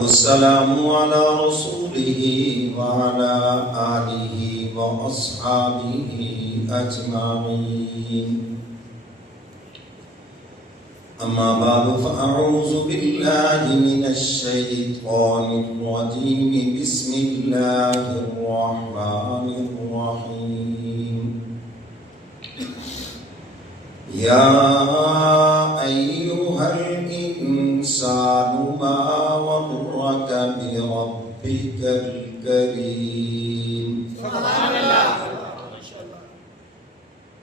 والسلام على رسوله وعلى آله وأصحابه أجمعين. أما بعد فأعوذ بالله من الشيطان الرجيم. بسم الله الرحمن الرحيم. يا أيها الإنسان ما غرك بربك الكريم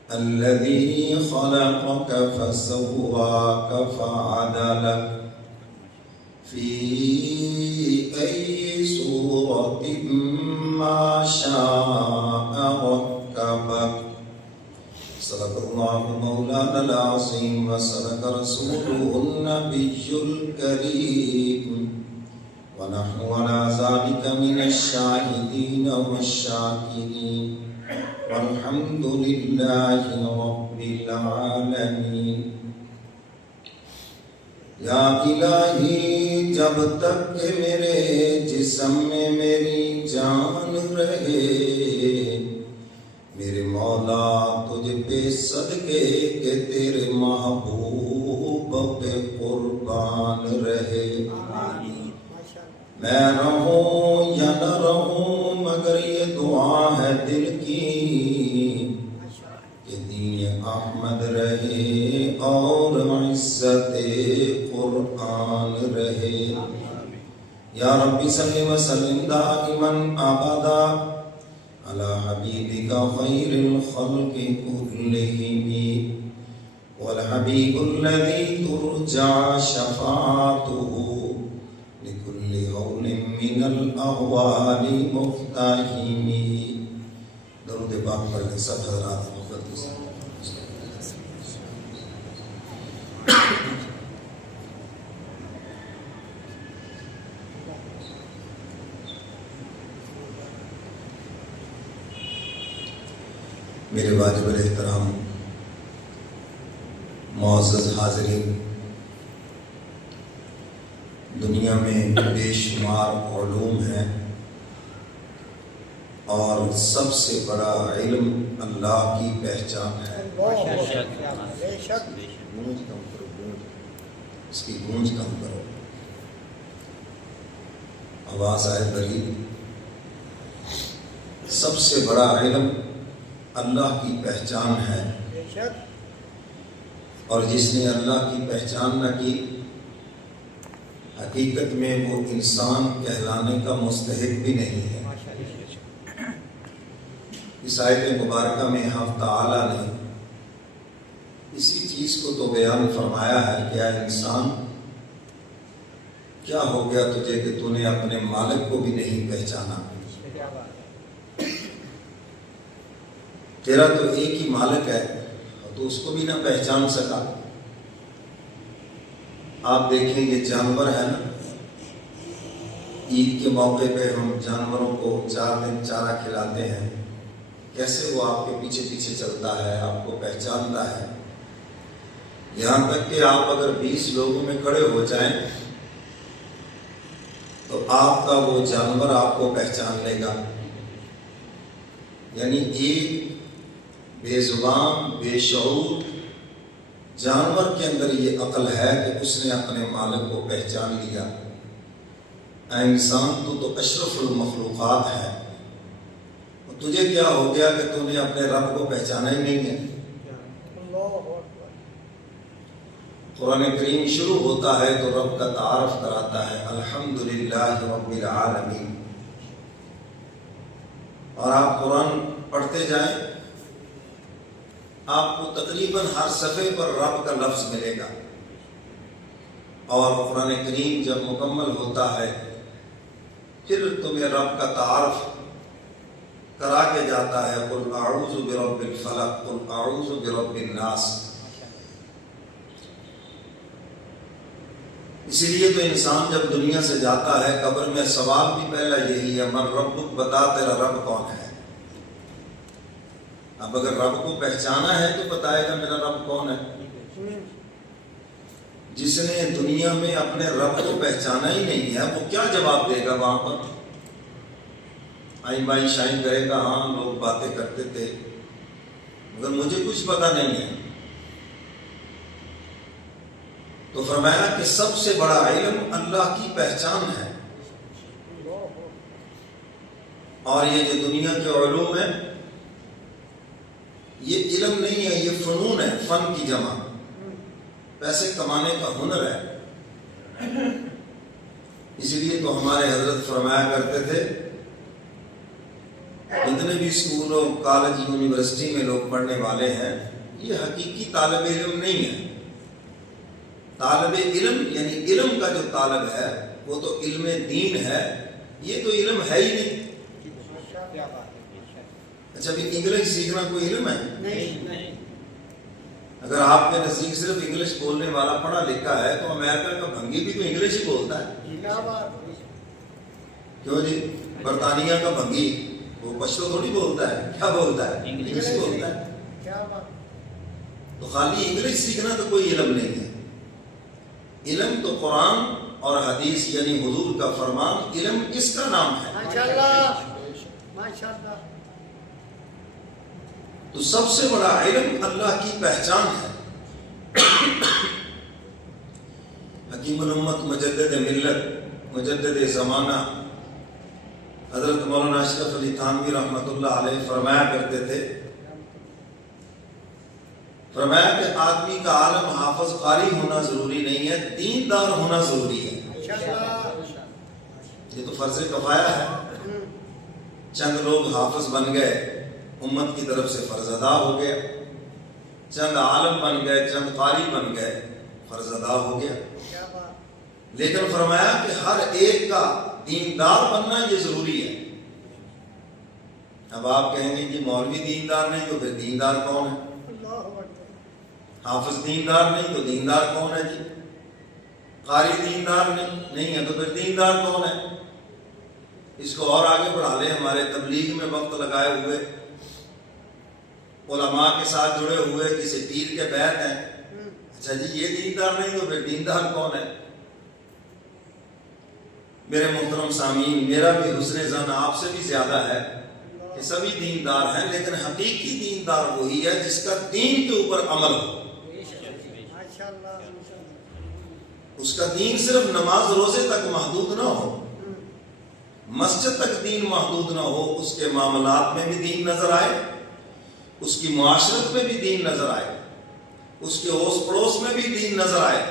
الذي خلقك فسواك فعدلك في أي صورة ما شاء ركبك. صدق الله مولانا العظيم وصدق رسوله النبي الكريم ونحن على ذلك من الشاهدين والشاكرين والحمد لله رب العالمین. یا الہی جب تک کہ میرے جسم میں میری جان رہے، میرے مولا تجھ پہ صدقے کہ تیرے محبوب پہ قربان رہے. میں رہوں یا نہ رہوں مگر یہ دعا ہے دل کی کہ دین احمد رہے اور عزت قرآن رہے. یا ربی صلی وسلم دائما ابدا علی حبیبک خیر الخلق کلہم والحبیب الذی ترجع شفاعته لكل هول من الاهوال مفتاحم. درود پاک پڑھ کے سب حضرات مقدس. میرے واجب الاحترام معزز حاضرین، دنیا میں بے شمار علوم ہیں اور سب سے بڑا علم اللہ کی پہچان ہے. اس کی گونج کم کرو، آواز آئے بری. سب سے بڑا علم اللہ کی پہچان ہے، اور جس نے اللہ کی پہچان نہ کی حقیقت میں وہ انسان کہلانے کا مستحق بھی نہیں ہے. اس آیت مبارکہ میں حق تعالی نے اسی چیز کو تو بیان فرمایا ہے کہ اے انسان کیا ہو گیا تجھے کہ تو نے اپنے مالک کو بھی نہیں پہچانا. تیرا تو ایک ہی مالک ہے اور تو اس کو بھی نہ پہچان سکا. آپ دیکھیں یہ جانور ہے نا، عید کے موقع پہ ہم جانوروں کو 4 دن چارہ کھلاتے ہیں، کیسے وہ آپ کے پیچھے پیچھے چلتا ہے، آپ کو پہچانتا ہے. یہاں تک کہ آپ اگر 20 لوگوں میں کھڑے ہو جائیں تو آپ کا وہ جانور آپ کو پہچان لے گا. یعنی ایک بے زبان بے شعور جانور کے اندر یہ عقل ہے کہ اس نے اپنے مالک کو پہچان لیا. اے انسان تو اشرف المخلوقات ہے، اور تجھے کیا ہو گیا کہ تو نے اپنے رب کو پہچانا ہی نہیں ہے. قرآن کریم شروع ہوتا ہے تو رب کا تعارف کراتا ہے الحمدللہ رب العالمین. اور آپ قرآن پڑھتے جائیں آپ کو تقریباً ہر صفحے پر رب کا لفظ ملے گا. اور قرآن کریم جب مکمل ہوتا ہے پھر تمہیں رب کا تعارف کرا کے جاتا ہے قل اعوذ برب الفلق قل اعوذ برب الناس. اسی لیے تو انسان جب دنیا سے جاتا ہے قبر میں سوال بھی پہلا یہی ہے من ربک، بتا تیرا رب کون ہے. اب اگر رب کو پہچانا ہے تو بتائے گا میرا رب کون ہے. جس نے دنیا میں اپنے رب کو پہچانا ہی نہیں ہے، وہ کیا جواب دے گا وہاں پر؟ آئی بائی شائن کرے گا، ہاں لوگ باتیں کرتے تھے مگر مجھے کچھ پتا نہیں ہے۔ تو فرمایا کہ سب سے بڑا علم اللہ کی پہچان ہے، اور یہ جو دنیا کے علوم ہے یہ علم نہیں ہے، یہ فنون ہے، فن کی جمع، پیسے کمانے کا ہنر ہے۔ اس لیے تو ہمارے حضرت فرمایا کرتے تھے جتنے بھی اسکولوں، کالج، یونیورسٹی میں لوگ پڑھنے والے ہیں یہ حقیقی طالب علم نہیں ہے۔ طالب علم یعنی علم کا جو طالب ہے وہ تو علم دین ہے، یہ تو علم ہے ہی نہیں۔ اچھا بھی انگلش سیکھنا کوئی علم ہے؟ نہیں۔ اگر آپ کے نزدیک صرف انگلش بولنے والا پڑھا لکھا ہے تو امریکہ کا بھنگی بھی تو انگلش ہی بولتا ہے، کیوں جی؟ برطانیہ کا بھنگی وہ پشتو تھوڑی بولتا ہے، کیا بولتا ہے؟ انگلش بولتا ہے۔ تو خالی انگلش سیکھنا تو کوئی علم نہیں ہے۔ علم تو قرآن اور حدیث یعنی حضور کا فرمان، علم اس کا نام ہے۔ ماشاءاللہ۔ تو سب سے بڑا علم اللہ کی پہچان ہے۔ حکیم الامت، مجدد ملت، مجدد زمانہ حضرت مولانا اشرف علی تھانوی رحمۃ اللہ علیہ فرمایا کرتے تھے، فرمایا کہ آدمی کا عالم حافظ قاری ہونا ضروری نہیں ہے، دیندار ہونا ضروری ہے۔ یہ تو فرض کفایہ ہے، چند لوگ حافظ بن گئے، امت کی طرف سے فرض ادا ہو گیا، چند عالم بن گئے، چند قاری بن گئے، فرض ادا ہو گیا۔ لیکن فرمایا کہ ہر ایک کا دیندار بننا یہ ضروری ہے۔ اب آپ کہیں گے کہ مولوی دیندار نہیں تو پھر دیندار کون ہے؟ حافظ دیندار نہیں تو دیندار کون ہے جی؟ قاری دیندار نہیں ہے تو پھر دیندار کون ہے؟ اس کو اور آگے بڑھا لیں، ہمارے تبلیغ میں وقت لگائے ہوئے، علماء کے ساتھ جڑے ہوئے، کسی پیر کے بیعت ہیں، اچھا جی یہ دیندار نہیں تو پھر دیندار کون ہے؟ میرے محترم سامعین، میرا بھی حسن ظن آپ سے بھی زیادہ ہے کہ سبھی دیندار ہیں، لیکن حقیقی دیندار وہی ہے جس کا دین کے اوپر عمل ہو۔ اس کا دین صرف نماز روزے تک محدود نہ ہو، مسجد تک دین محدود نہ ہو، اس کے معاملات میں بھی دین نظر آئے، اس کی معاشرت میں بھی دین نظر آئے، اس کے اوس پڑوس میں بھی دین نظر آئے،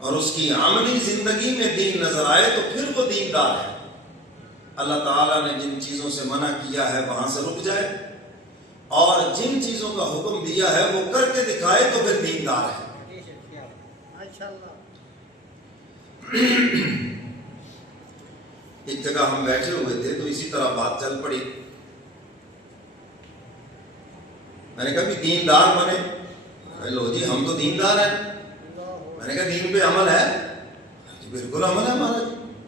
اور اس کی عملی زندگی میں دین نظر آئے تو پھر وہ دیندار ہے۔ اللہ تعالیٰ نے جن چیزوں سے منع کیا ہے وہاں سے رک جائے، اور جن چیزوں کا حکم دیا ہے وہ کر کے دکھائے تو پھر دیندار ہے۔ ایک جگہ ہم بیٹھے ہوئے تھے تو اسی طرح بات چل پڑی، میں نے کہا بھی دیندار بنے، لو جی ہم تو دیندار ہیں۔ میں نے کہا دین پہ عمل ہے؟ بالکل عمل ہے ہمارا،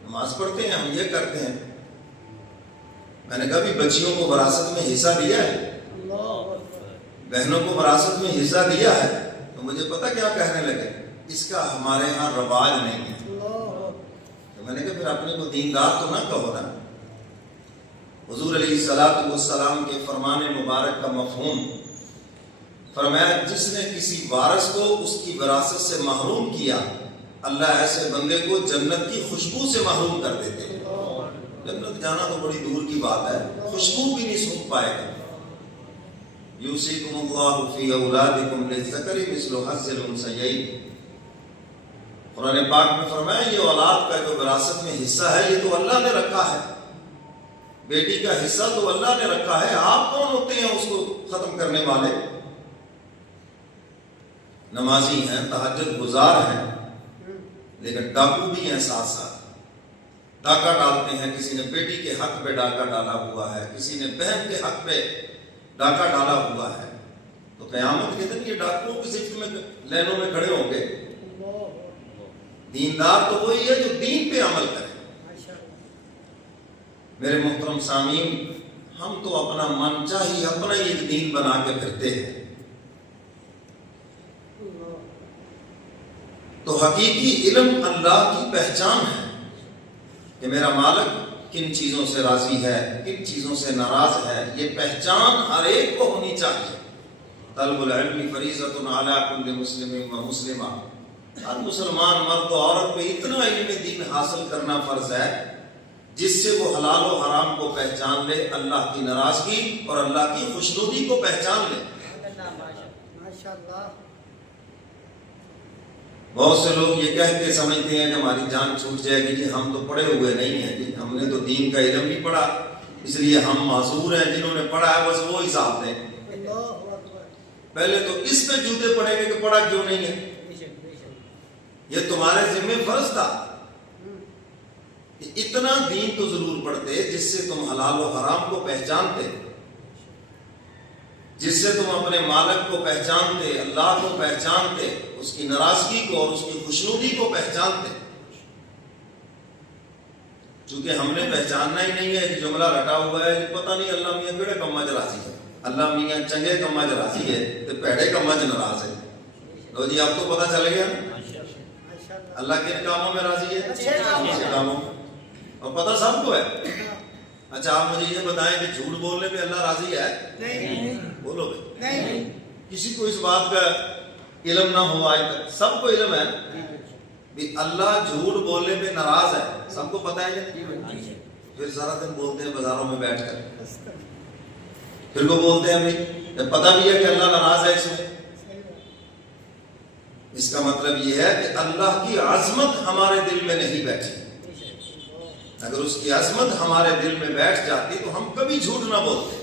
نماز پڑھتے ہیں، ہم یہ کرتے ہیں۔ میں نے کہا بھی بچیوں کو وراثت میں حصہ دیا ہے، بہنوں کو وراثت میں حصہ دیا ہے؟ تو مجھے پتا کیا کہنے لگے، اس کا ہمارے ہاں رواج نہیں ہے۔ تو میں نے کہا پھر اپنے کو دیندار تو نہ کہو نا۔ حضور علیہ الصلوۃ والسلام کے فرمان مبارک کا مفہوم، فرمایا جس نے کسی وارث کو اس کی وراثت سے محروم کیا، اللہ ایسے بندے کو جنت کی خوشبو سے محروم کر دیتے ہیں۔ جنت جانا تو بڑی دور کی بات ہے، خوشبو بھی نہیں سونگھ پائے گا۔ یوصیکم اللہ فی اولادکم للذکر مثل حظ الانثیین۔ قرآن پاک میں فرمایا یہ اولاد کا جو وراثت میں حصہ ہے یہ تو اللہ نے رکھا ہے، بیٹی کا حصہ تو اللہ نے رکھا ہے، آپ کون ہوتے ہیں اس کو ختم کرنے والے؟ نمازی ہیں، تہجد گزار ہیں، لیکن ڈاکو بھی ہیں، ساتھ ساتھ ڈاکہ ڈالتے ہیں۔ کسی نے بیٹی کے حق پہ ڈاکہ ڈالا ہوا ہے، کسی نے بہن کے حق پہ ڈاکہ ڈالا ہوا ہے۔ تو قیامت کے دن یہ ڈاکوؤں کی صفت میں لینوں میں کھڑے ہوں گے۔ دیندار تو وہی ہے جو دین پہ عمل کرے۔ میرے محترم سامعین، ہم تو اپنا من چاہیے اپنا ہی ایک دین بنا کے پھرتے ہیں۔ تو حقیقی علم اللہ کی پہچان ہے کہ میرا مالک کن چیزوں سے راضی ہے، کن چیزوں سے ناراض ہے، یہ پہچان ہر ایک کو ہونی چاہیے۔ طلب العلم فریضۃ علی کل مسلم و مسلمہ، ہر مسلمان مرد و عورت پہ اتنا علم دین حاصل کرنا فرض ہے جس سے وہ حلال و حرام کو پہچان لے، اللہ کی ناراضگی اور اللہ کی خوشنودی کو پہچان لے۔ بہت سے لوگ یہ کہہ کے سمجھتے ہیں کہ ہماری جان چھوٹ جائے گی، جی ہم تو پڑھے ہوئے نہیں ہیں، جی ہم نے تو دین کا علم نہیں پڑھا، اس لیے ہم معذور ہیں، جنہوں نے پڑھا ہے بس وہ حساب دیں۔ پہلے تو اس پہ جوتے پڑیں گے کہ پڑھا کیوں نہیں ہے۔ یہ تمہارے ذمہ فرض تھا کہ اتنا دین تو ضرور پڑھتے جس سے تم حلال و حرام کو پہچانتے، جس سے تم اپنے مالک کو پہچانتے، اللہ کو پہچانتے، اس کی ناراضگی کو اور اس کی خوشنودی کو پہچانتے۔ چونکہ ہم نے پہچاننا ہی نہیں ہے، کہ جملہ رٹا ہوا ہے کہ پتہ نہیں اللہ میاں کیڑے کماں راضی ہے، اللہ میاں چنگے کماں راضی ہے تو پیڑے کماں ناراض ہے۔ لو جی اب تو پتہ چل گیا اللہ کن کاموں میں راضی ہے، اچھے کاموں میں، اور پتہ سب کو ہے۔ اچھا آپ مجھے یہ بتائیں کہ جھوٹ بولنے پہ اللہ راضی ہے؟ نہیں۔ بولو بھائی، نہیں۔ کسی کو اس بات کا علم نہ ہو آج تک، سب کو علم ہے بھی اللہ جھوٹ بولنے پہ ناراض ہے، سب کو پتہ ہے کہ نہیں؟ پھر سارا دن بولتے ہیں بازاروں میں بیٹھ کر، پھر کو بولتے ہیں بھائی پتہ بھی ہے کہ اللہ ناراض ہے اس میں۔ اس کا مطلب یہ ہے کہ اللہ کی عظمت ہمارے دل میں نہیں بیٹھی۔ اگر اس کی عظمت ہمارے دل میں بیٹھ جاتی تو ہم کبھی جھوٹ نہ بولتے۔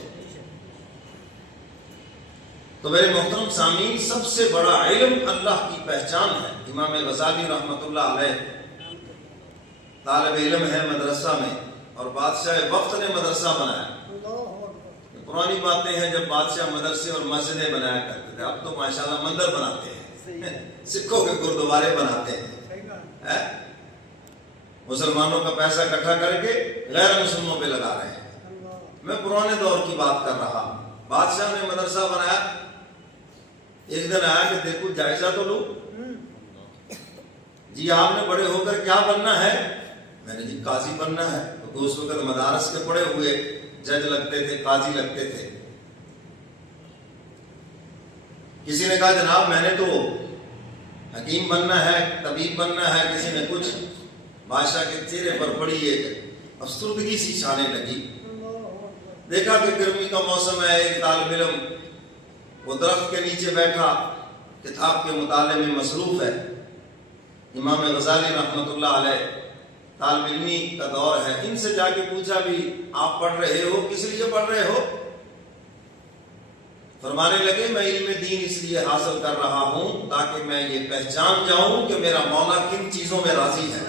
تو میرے محترم سامعین، سب سے بڑا علم اللہ کی پہچان ہے۔ امام غزالی رحمۃ اللہ علیہ طالب علم ہے مدرسہ میں، اور بادشاہ وقت نے مدرسہ بنایا۔ پرانی باتیں ہیں جب بادشاہ مدرسے اور مسجدیں بنایا کرتے تھے، اب تو ماشاءاللہ مندر بناتے ہیں، سکھوں کے گردوارے بناتے ہیں، مسلمانوں کا پیسہ اکٹھا کر کے غیر مسلموں پہ لگا رہے ہیں۔ میں پرانے دور کی بات کر رہا ہوں۔ بادشاہ نے مدرسہ بنایا، ایک دن آیا کہ دیکھو جائزہ تو لو، جی آپ نے بڑے ہو کر کیا بننا ہے؟ میں نے جی قاضی بننا ہے۔ تو اس وقت مدارس کے پڑھے ہوئے جج لگتے تھے، قاضی لگتے تھے۔ کسی نے کہا جناب میں نے تو حکیم بننا ہے، طبیب بننا ہے، کسی نے کچھ۔ بادشاہ کے چہرے پر بڑی ایک افسردگی سی چھانے لگی۔ دیکھا کہ گرمی کا موسم ہے، ایک طالب علم وہ درخت کے نیچے بیٹھا کتاب کے مطالعے میں مصروف ہے۔ امام غزالی رحمۃ اللہ علیہ، طالب علمی کا دور ہے، ان سے جا کے پوچھا بھی آپ پڑھ رہے ہو، کس لیے پڑھ رہے ہو؟ فرمانے لگے میں علم دین اس لیے حاصل کر رہا ہوں تاکہ میں یہ پہچان جاؤں کہ میرا مولا کن چیزوں میں راضی ہے،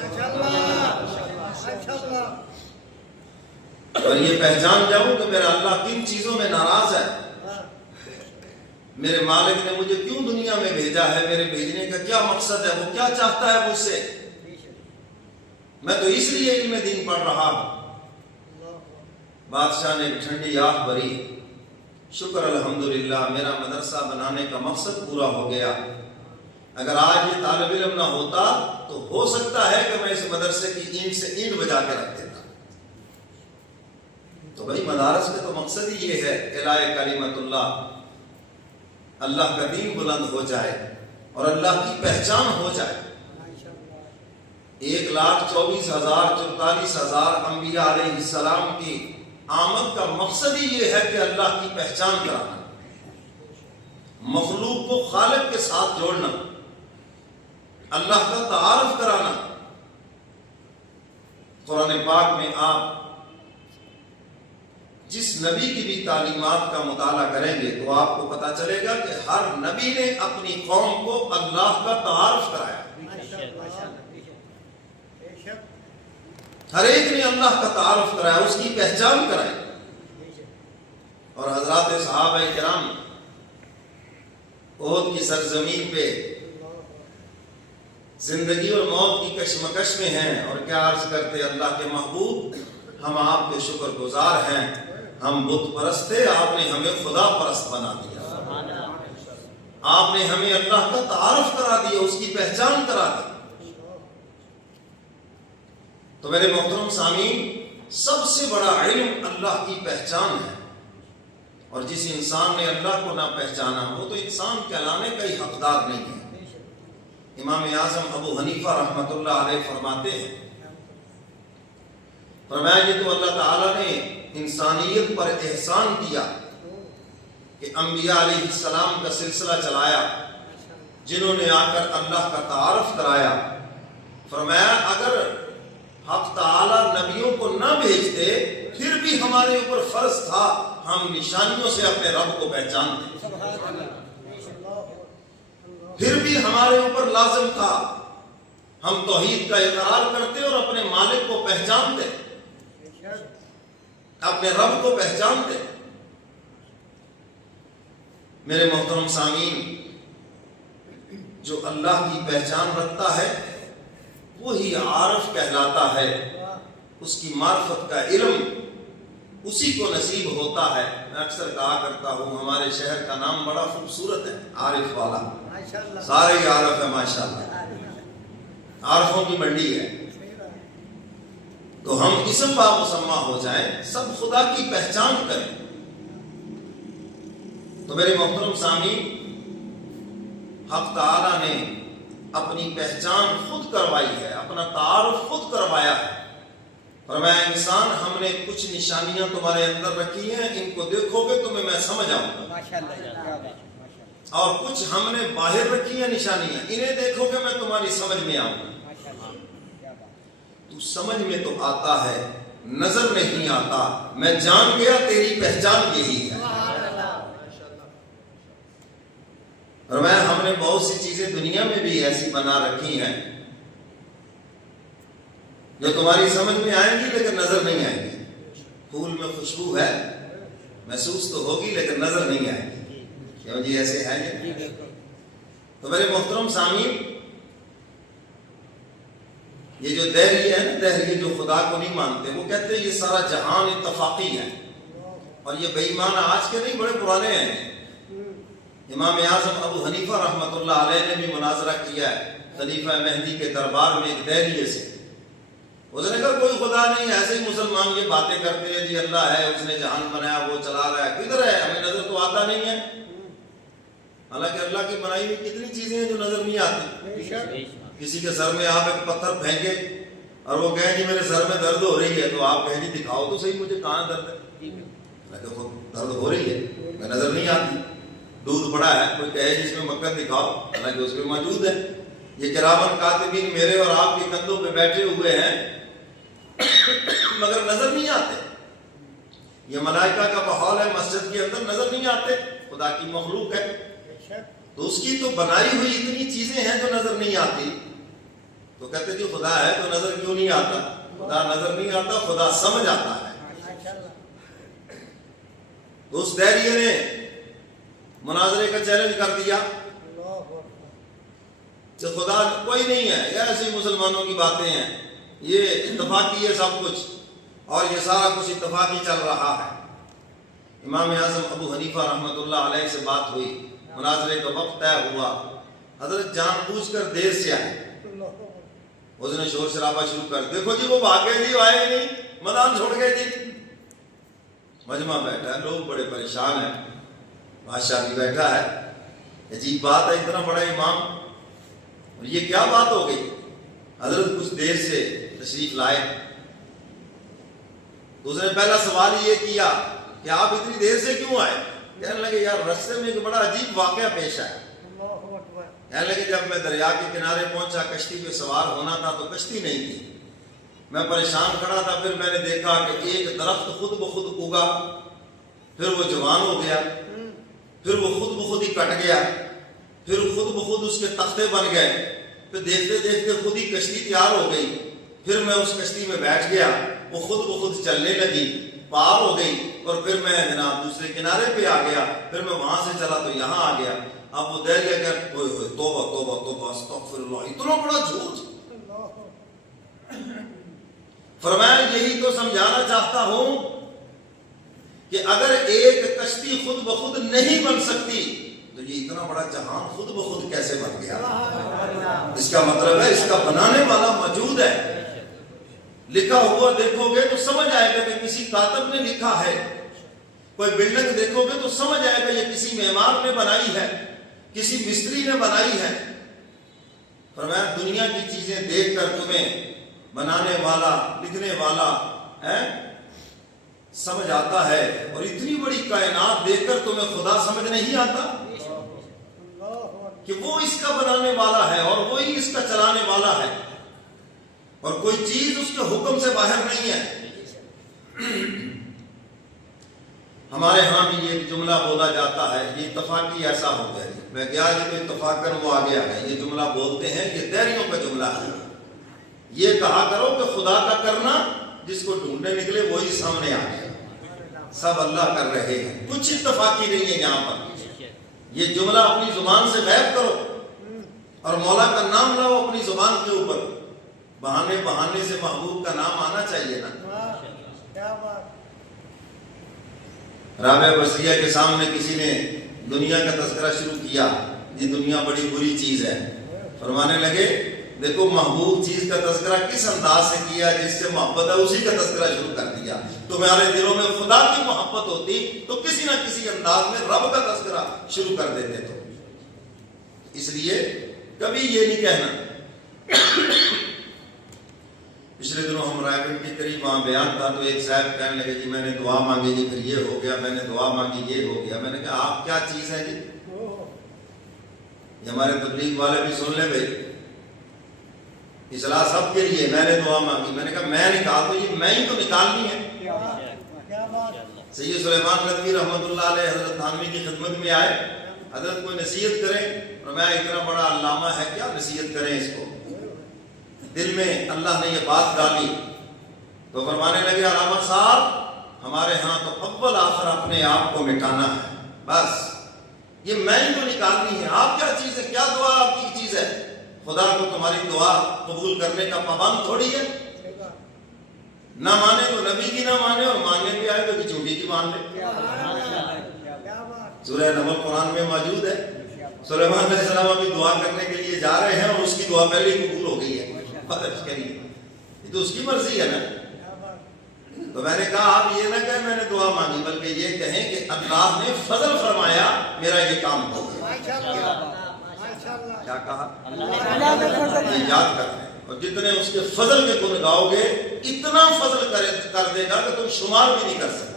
اور یہ پہچان جاؤں کہ میرا اللہ کن چیزوں میں ناراض ہے، میرے مالک نے مجھے کیوں دنیا میں بھیجا ہے، میرے بھیجنے کا کیا مقصد ہے، وہ کیا چاہتا ہے مجھ سے۔ میں تو اس لیے علم دین پڑھ رہا ہوں۔ بادشاہ نے ٹھنڈی آہ بھری، شکر الحمدللہ میرا مدرسہ بنانے کا مقصد پورا ہو گیا۔ اگر آج یہ طالب علم نہ ہوتا تو ہو سکتا ہے کہ میں اس مدرسے کی اینٹ سے اینٹ بجا کے رکھ دیتا۔ تو بھائی مدارس میں تو مقصد ہی یہ ہے اعلاء کلمت اللہ، اللہ کا دین بلند ہو جائے اور اللہ کی پہچان ہو جائے۔ 1,24,044 انبیاء علیہ السلام کی آمد کا مقصد ہی یہ ہے کہ اللہ کی پہچان کرانا، مخلوق کو خالق کے ساتھ جوڑنا، اللہ کا تعارف کرانا۔ قرآن پاک میں آپ جس نبی کی بھی تعلیمات کا مطالعہ کریں گے تو آپ کو پتا چلے گا کہ ہر نبی نے اپنی قوم کو اللہ کا تعارف کرایا، ہر ایک نے اللہ کا تعارف کرایا، اس کی پہچان کرائی۔ اور حضرات صحابہ کرام احد کی سرزمین پہ زندگی اور موت کی کشمکش میں ہیں، اور کیا عرض کرتے اللہ کے محبوب ہم آپ کے شکر گزار ہیں، ہم بت پرست تھے، آپ نے ہمیں خدا پرست بنا دیا۔ آپ نے ہمیں اللہ کا تعارف کرا دیا، اس کی پہچان کرا دی۔ تو میرے محترم سامعین، سب سے بڑا علم اللہ کی پہچان ہے، اور جس انسان نے اللہ کو نہ پہچانا وہ تو انسان کہلانے کا ہی حقدار نہیں ہے۔ امام اعظم ابو حنیفہ رحمۃ اللہ علیہ فرماتے ہیں، فرمایا یہ تو اللہ تعالیٰ نے انسانیت پر احسان کیا کہ انبیاء علیہ السلام کا سلسلہ چلایا، جنہوں نے آ کر اللہ کا تعارف کرایا۔ فرمایا اگر حق تعالیٰ نبیوں کو نہ بھیجتے پھر بھی ہمارے اوپر فرض تھا ہم نشانیوں سے اپنے رب کو پہچانتے، پھر بھی ہمارے اوپر لازم تھا ہم توحید کا اقرار کرتے اور اپنے مالک کو پہچانتے، اپنے رب کو پہچانتے۔ میرے محترم سامعین، جو اللہ کی پہچان رکھتا ہے وہی عارف کہلاتا ہے، اس کی معرفت کا علم اسی کو نصیب ہوتا ہے۔ میں اکثر کہا کرتا ہوں ہمارے شہر کا نام بڑا خوبصورت ہے، عارف والا، سارے ہی عارف ہے ماشاءاللہ، عارفوں کی منڈی ہے۔ تو ہم اسم با مسمہ ہو جائیں، سب خدا کی پہچان کریں۔ تو میرے محترم سامعین، حق تعالیٰ نے اپنی پہچان خود کروائی ہے، اپنا تعارف خود کروایا ہے۔ فرمایا انسان ہم نے کچھ نشانیاں تمہارے اندر رکھی ہیں، ان کو دیکھو گے تمہیں میں سمجھ آؤں گا، اور کچھ ہم نے باہر رکھی ہیں نشانیاں، انہیں دیکھو گے میں تمہاری سمجھ میں آؤں گا۔ تو سمجھ میں تو آتا ہے، نظر نہیں آتا، میں جان گیا تیری پہچان یہی ہے۔ فرمایا ہم نے بہت سی چیزیں دنیا میں بھی ایسی بنا رکھی ہیں جو تمہاری سمجھ میں آئیں گی لیکن نظر نہیں آئیں گی۔ پھول میں خوشبو ہے، محسوس تو ہوگی لیکن نظر نہیں آئے گی، کیوں جی ایسے ہے یہ؟ تو میرے محترم سامعین، یہ جو دہریے ہے نا، دہریے جو خدا کو نہیں مانتے، وہ کہتے ہیں یہ سارا جہان اتفاقی ہے، اور یہ بے ایمان آج کے نہیں، بڑے پرانے ہیں۔ امام اعظم ابو حنیفہ رحمۃ اللہ علیہ نے بھی مناظرہ کیا ہے خلیفہ مہدی کے دربار میں ایک دہریے سے۔ اس نے کہا کوئی خدا نہیں، ایسے ہی مسلمان یہ باتیں کرتے ہیں جی اللہ ہے، اس نے جہان بنایا، وہ چلا رہا ہے، کدھر ہے؟ ہمیں نظر تو آتا نہیں ہے۔ حالانکہ اللہ کی بنائی ہوئی کتنی چیزیں ہیں جو نظر نہیں آتی۔ کسی کے سر میں آپ ایک پتھر پھینکے اور وہ کہیں جی میرے سر میں درد ہو رہی ہے، تو آپ کہیں جی دکھاؤ تو صحیح مجھے کہاں درد ہے، درد ہو رہی ہے، میں نظر نہیں آتی۔ دودھ پڑا ہے، کوئی کہے جس میں مکھن دکھاؤ، حالانکہ اس میں موجود ہے۔ یہ کرامن کاتبین میرے اور آپ کے کندھوں پہ بیٹھے ہوئے ہیں مگر نظر نہیں آتے۔ یہ ملائکہ کا ماحول ہے مسجد کے اندر، نظر نہیں آتے، خدا کی مخلوق ہے، تو اس کی تو بنائی ہوئی اتنی چیزیں ہیں جو نظر نہیں آتی۔ تو کہتے جی خدا ہے تو نظر کیوں نہیں آتا؟ خدا نظر نہیں آتا، خدا سمجھ آتا ہے۔ تو اس دہریے نے مناظرے کا چیلنج کر دیا کہ خدا کوئی نہیں ہے، یہ ایسی مسلمانوں کی باتیں ہیں، یہ اتفاقی ہے سب کچھ، اور یہ سارا کچھ اتفاقی چل رہا ہے۔ امام اعظم ابو حنیفہ رحمۃ اللہ علیہ سے بات ہوئی، مناظرے کا وقت طے ہوا، حضرت جان بوجھ کر دیر سے آئے، اس نے شور شرابہ شروع کر، دیکھو جی وہ بھاگ گئے جی، آئے نہیں، میدان چھوڑ گئے جی۔ مجمع بیٹھا ہے، لوگ بڑے پریشان ہیں، بادشاہ بھی بیٹھا ہے، عجیب بات ہے، اتنا بڑا امام، اور یہ کیا بات ہو گئی؟ حضرت کچھ دیر سے تشریف لائے، تو اس نے پہلا سوال یہ کیا کہ آپ اتنی دیر سے کیوں آئے؟ کہنے لگے یار رستے میں ایک بڑا عجیب واقعہ پیش آیا۔ کہنے لگے جب میں دریا کے کنارے پہنچا، کشتی پہ سوار ہونا تھا تو کشتی نہیں تھی، میں پریشان کھڑا تھا، پھر میں نے دیکھا کہ ایک درخت خود بخود اگا، پھر وہ جوان ہو گیا، پھر وہ خود بخود ہی کٹ گیا، پھر خود بخود اس کے تختے بن گئے، پھر دیکھتے دیکھتے خود ہی کشتی تیار ہو گئی، پھر میں اس کشتی میں بیٹھ گیا، وہ خود بخود چلنے لگی، پار ہو گئی، اور پھر میں جناب دوسرے کنارے پہ آ گیا، پھر میں وہاں سے چلا تو یہاں آ گیا۔ اب وہ دہریہ کہ توبہ توبہ توبہ استغفر اللہ، اتنا بڑا جھوٹ۔ فرمایا یہی تو سمجھانا چاہتا ہوں کہ اگر ایک کشتی خود بخود نہیں بن سکتی تو یہ اتنا بڑا جہان خود بخود کیسے بن گیا؟ اس کا مطلب ہے اس کا بنانے والا موجود ہے. لکھا ہوا دیکھو گے تو سمجھ آئے گا کہ کسی کاتب نے لکھا ہے. کوئی بلڈنگ دیکھو گے تو سمجھ آئے گا یہ کسی معمار نے بنائی ہے, کسی مستری نے بنائی ہے. فرمایا دنیا کی چیزیں دیکھ کر تمہیں بنانے والا, لکھنے والا سمجھ آتا ہے, اور اتنی بڑی کائنات دیکھ کر تمہیں خدا سمجھ نہیں آتا کہ وہ اس کا بنانے والا ہے اور وہی اس کا چلانے والا ہے, اور کوئی چیز اس کے حکم سے باہر نہیں ہے. ہمارے ہاں بھی یہ جملہ بولا جاتا ہے, یہ اتفاقی ایسا ہو گیا جی, میں گیا جی تو اتفاقاً وہ آگے آ گئے. یہ جملہ بولتے ہیں, یہ دیریوں کا جملہ ہے. یہ کہا کرو کہ خدا کا کرنا جس کو ڈھونڈنے نکلے وہی سامنے آ گیا, سب اللہ کر رہے ہیں. کچھ اتفاقی نہیں ہے یہاں پر. یہ جملہ اپنی زبان سے غائب کرو اور مولا کا نام لاؤ اپنی زبان کے اوپر. بہانے بہانے سے محبوب کا نام آنا چاہیے نا. رابعہ بصریہ کے سامنے کسی نے دنیا کا تذکرہ شروع کیا, یہ دنیا بڑی بری چیز ہے. فرمانے لگے دیکھو محبوب چیز کا تذکرہ کس انداز سے کیا, جس سے محبت ہے اسی کا تذکرہ شروع کر دیا. تمہارے دلوں میں خدا کی محبت ہوتی تو کسی نہ کسی انداز میں رب کا تذکرہ شروع کر دیتے. تو اس لیے کبھی یہ نہیں کہنا. پچھلے دنوں ہم رائے گڑھ کے قریب وہاں بیان تھا تو ایک صاحب کہنے لگے جی میں نے دعا مانگی جی پھر یہ ہو گیا, میں نے دعا مانگی یہ ہو گیا. میں نے کہا آپ کیا چیز ہے جی, یہ ہمارے تبلیغ والے بھی سن لیں بھائی, اصلاح سب کے لیے. میں نے دعا مانگی, میں نے کہا میں نکال دو, یہ میں ہی تو نکالنی ہے. سید سلیمان ندوی رحمۃ اللہ علیہ حضرت تھانوی کی خدمت میں آئے, حضرت کوئی نصیحت کریں. اور میں اتنا بڑا علامہ ہے کیا نصیحت کریں اس کو, دل میں اللہ نے یہ بات ڈالی. تو فرمانے لگے علامہ صاحب ہمارے ہاں تو اول آخر اپنے آپ کو مٹانا ہے, بس یہ میں ہی تو نکالنی ہے. آپ کیا چیز ہے, کیا دعا آپ کی چیز ہے؟ خدا کو تمہاری دعا قبول کرنے کا پابند تھوڑی ہے. نہ مانے تو نبی کی نہ مانے, اور ماننے بھی آئے تو جھوٹی کی مان لے. سورہ نمل قرآن میں موجود ہے. سلیمان علیہ السلام ابھی دعا کرنے کے لیے جا رہے ہیں اور اس کی دعا پہلے ہی قبول ہو گئی ہے. یہ تو اس کی مرضی ہے نا. تو میں نے کہا آپ یہ نہ کہیں میں نے دعا مانگی, بلکہ یہ کہیں کہ اللہ نے فضل فرمایا میرا یہ کام ہو گیا. کیا کہا؟ یاد کرتے ہیں. اور جتنے اس کے فضل کے گن گاؤ گے اتنا فضل کر دے گا کہ تم شمار بھی نہیں کر سکتے.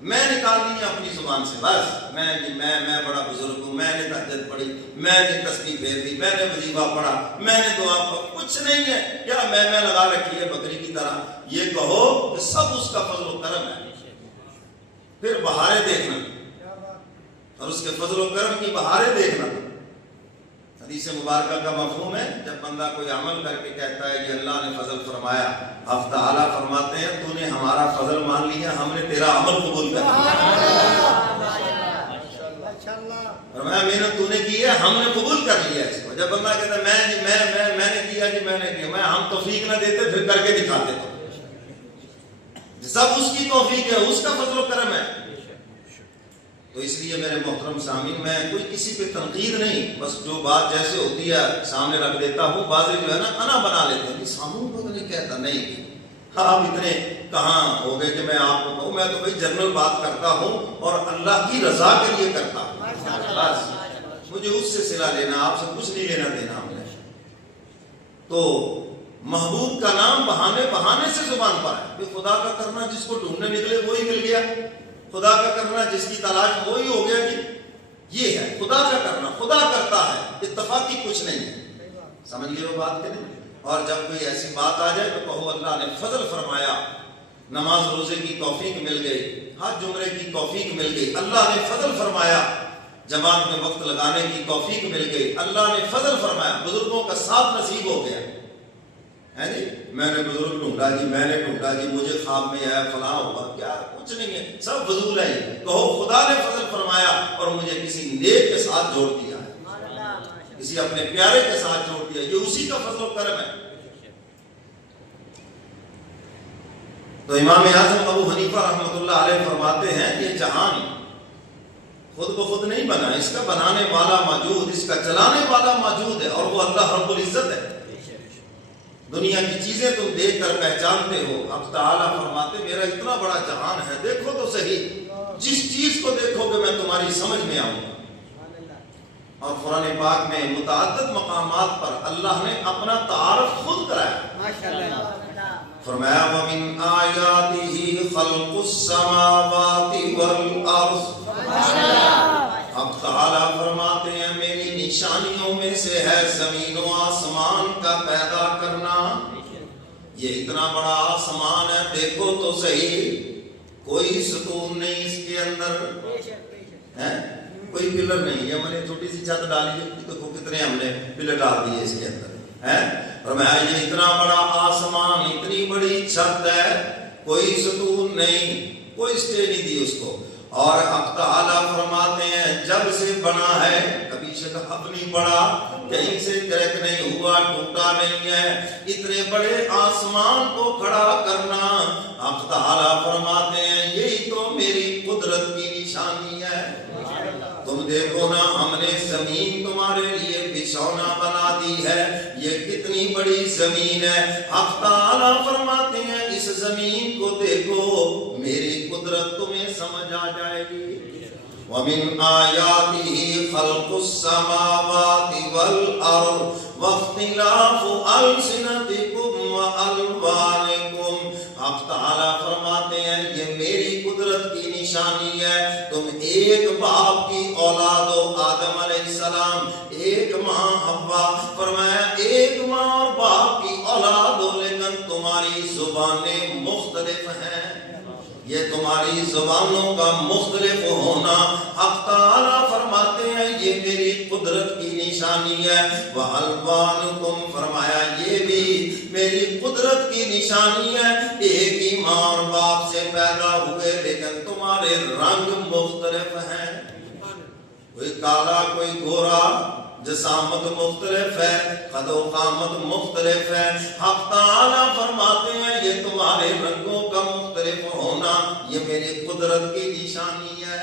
میں نکالنی ہے اپنی زبان سے, بس میں بڑا بزرگ ہوں, میں نے تہجد پڑھی, میں نے تسبیح پھیر دی, میں نے وظیفہ پڑھا, میں نے دعا پڑھی. کچھ نہیں ہے کیا میں لگا رکھی ہے بکری کی طرح. یہ کہو کہ سب اس کا فضل و کرم ہے, پھر بہاریں دیکھنا, اور اس کے فضل و کرم کی بہاریں دیکھنا. حدیث مبارکہ کا مفہوم ہے جب بندہ کوئی عمل کر کے کہتا ہے کہ اللہ نے فضل فرمایا, اب تعالیٰ فرماتے ہیں تو نے ہمارا فضل مان لیا, ہم نے تیرا عمل قبول کر لیا. فرمایا محنت تو نے کی ہے, ہم نے قبول کر لیا اس کو. جب بندہ کہتا ہے میں نے کیا جی میں نے کیا, ہم توفیق نہ دیتے پھر کر کے دکھاتے. تو سب اس کی توفیق ہے, اس کا فضل و کرم ہے. تو اس لیے میرے محترم سامعین میں کوئی کسی پہ تنقید نہیں, بس جو بات جیسے ہوتی ہے سامنے رکھ دیتا ہوں. بعض جو ہے نا انا بنا لیتے ہیں, سامعین کو تو نہیں کہتا. نہیں, آپ اتنے کہاں ہو گئے کہ میں آپ کو کہوں. میں تو بھائی جنرل بات کرتا ہوں اور اللہ کی رضا کے لیے کرتا ہوں. بس مجھے اس سے صلہ لینا, آپ سے کچھ نہیں لینا دینا ہم نے. تو محبوب کا نام بہانے سے زبان پر ہے. کہ خدا کا کرنا جس کو ڈھونڈنے نکلے وہی مل گیا, خدا کا کرنا جس کی تلاش وہی ہو گیا. کہ یہ ہے خدا کا کرنا, خدا کرتا ہے, اتفاقی کچھ نہیں ہے. سمجھ لیے وہ بات کہ نہیں. اور جب کوئی ایسی بات آ جائے تو کہو اللہ نے فضل فرمایا, نماز روزے کی توفیق مل گئی, حج عمرے کی توفیق مل گئی, اللہ نے فضل فرمایا. جماعت میں وقت لگانے کی توفیق مل گئی, اللہ نے فضل فرمایا. بزرگوں کا ساتھ نصیب ہو گیا ہے جی. میں نے بزرگ ڈھونڈا جی, میں نے ڈھونڈا جی, مجھے خواب میں آیا فلاں ہوگا, کیا کچھ نہیں ہے, سب فضول ہے. کہو خدا نے فضل فرمایا اور مجھے کسی نیک کے ساتھ جوڑ دیا ہے, کسی اپنے پیارے کے ساتھ جوڑ دیا, یہ اسی کا فضل و کرم ہے. تو امام اعظم ابو حنیفہ رحمۃ اللہ علیہ فرماتے ہیں یہ جہان خود کو خود نہیں بنا، اس کا بنانے والا موجود، اس کا چلانے والا موجود ہے، اور وہ اللہ رب العزت ہے۔ دنیا کی چیزیں تم دیکھ کر پہچانتے ہو، اب تعالیٰ فرماتے میرا اتنا بڑا جہان ہے، دیکھو تو صحیح، جس چیز کو دیکھو گے میں تمہاری سمجھ میں آؤں گا۔ اور قرآن پاک میں متعدد مقامات پر اللہ نے اپنا تعارف خود کرایا، فرمایا وَمِنْ آيَاتِهِ خَلْقُ السَّمَاوَاتِ وَالْأَرْضِ۔ اب تعالیٰ فرماتے ہیں میری نشانیوں میں سے ہے زمین و آسمان کا پیدا کرنا۔ یہ اتنا بڑا آسمان ہے، دیکھو تو صحیح، کوئی ستون نہیں اس کے اندر ہے، کوئی پلر نہیں، یہ ہم نے چھوٹی سی چھت ڈالی ہے، دیکھو کتنے ہم نے پلر ڈال دیے اس کے اندر ہے۔ فرمایا یہ اتنا بڑا آسمان، اتنی بڑی چھت ہے، کوئی ستون نہیں، کوئی اسٹے نہیں دی اس کو۔ اور حق تعالیٰ فرماتے ہیں جب سے بنا ہے کبھی شکست نہیں پڑا، کہیں سے کریک نہیں ہوا، ٹوٹا نہیں ہے، اتنے بڑے آسمان کو کھڑا کرنا، حق تعالیٰ فرماتے ہیں یہی تو میری قدرت کی نشانی ہے۔ تم دیکھو نا ہم نے زمین تمہارے لیے بچھونا بنا دی ہے، یہ کتنی بڑی زمین ہے۔ حق تعالیٰ فرماتے ہیں اس زمین کو دیکھو، میری قدرت تمہیں سمجھ آ جائے گی۔ وَمِنْ آيَاتِهِ خَلْقُ السَّمَاوَاتِ وَالْأَرْضِ وَاخْتِلَافُ أَلْسِنَتِكُمْ وَأَلْوَانِكُمْ۔ حق تعالیٰ فرماتے ہیں یہ میری قدرت کی نشانی ہے۔ تم ایک باپ کی اولاد ہو، آدم علیہ السلام، ایک ماں حوا، فرمایا ایک ماں اور باپ کی اولاد ہو، لیکن تمہاری زبانیں مختلف ہیں۔ یہ تمہاری زبانوں کا مختلف ہونا، حق تعالیٰ فرماتے ہیں یہ میری قدرت کی نشانی ہے۔ وَأَلْوَانُكُمْ، فرمایا یہ بھی میری قدرت کی نشانی ہے۔ ایک ہی ماں اور باپ سے پیدا ہوئے لیکن تمہارے رنگ مختلف ہیں، کوئی کالا کوئی گورا، جسامت مختلف ہے، قد و قامت مختلف ہے۔ حق تعالیٰ فرماتے ہیں یہ تمہارے رنگوں کا مختلف ہونا یہ میری قدرت کی نشانی ہے۔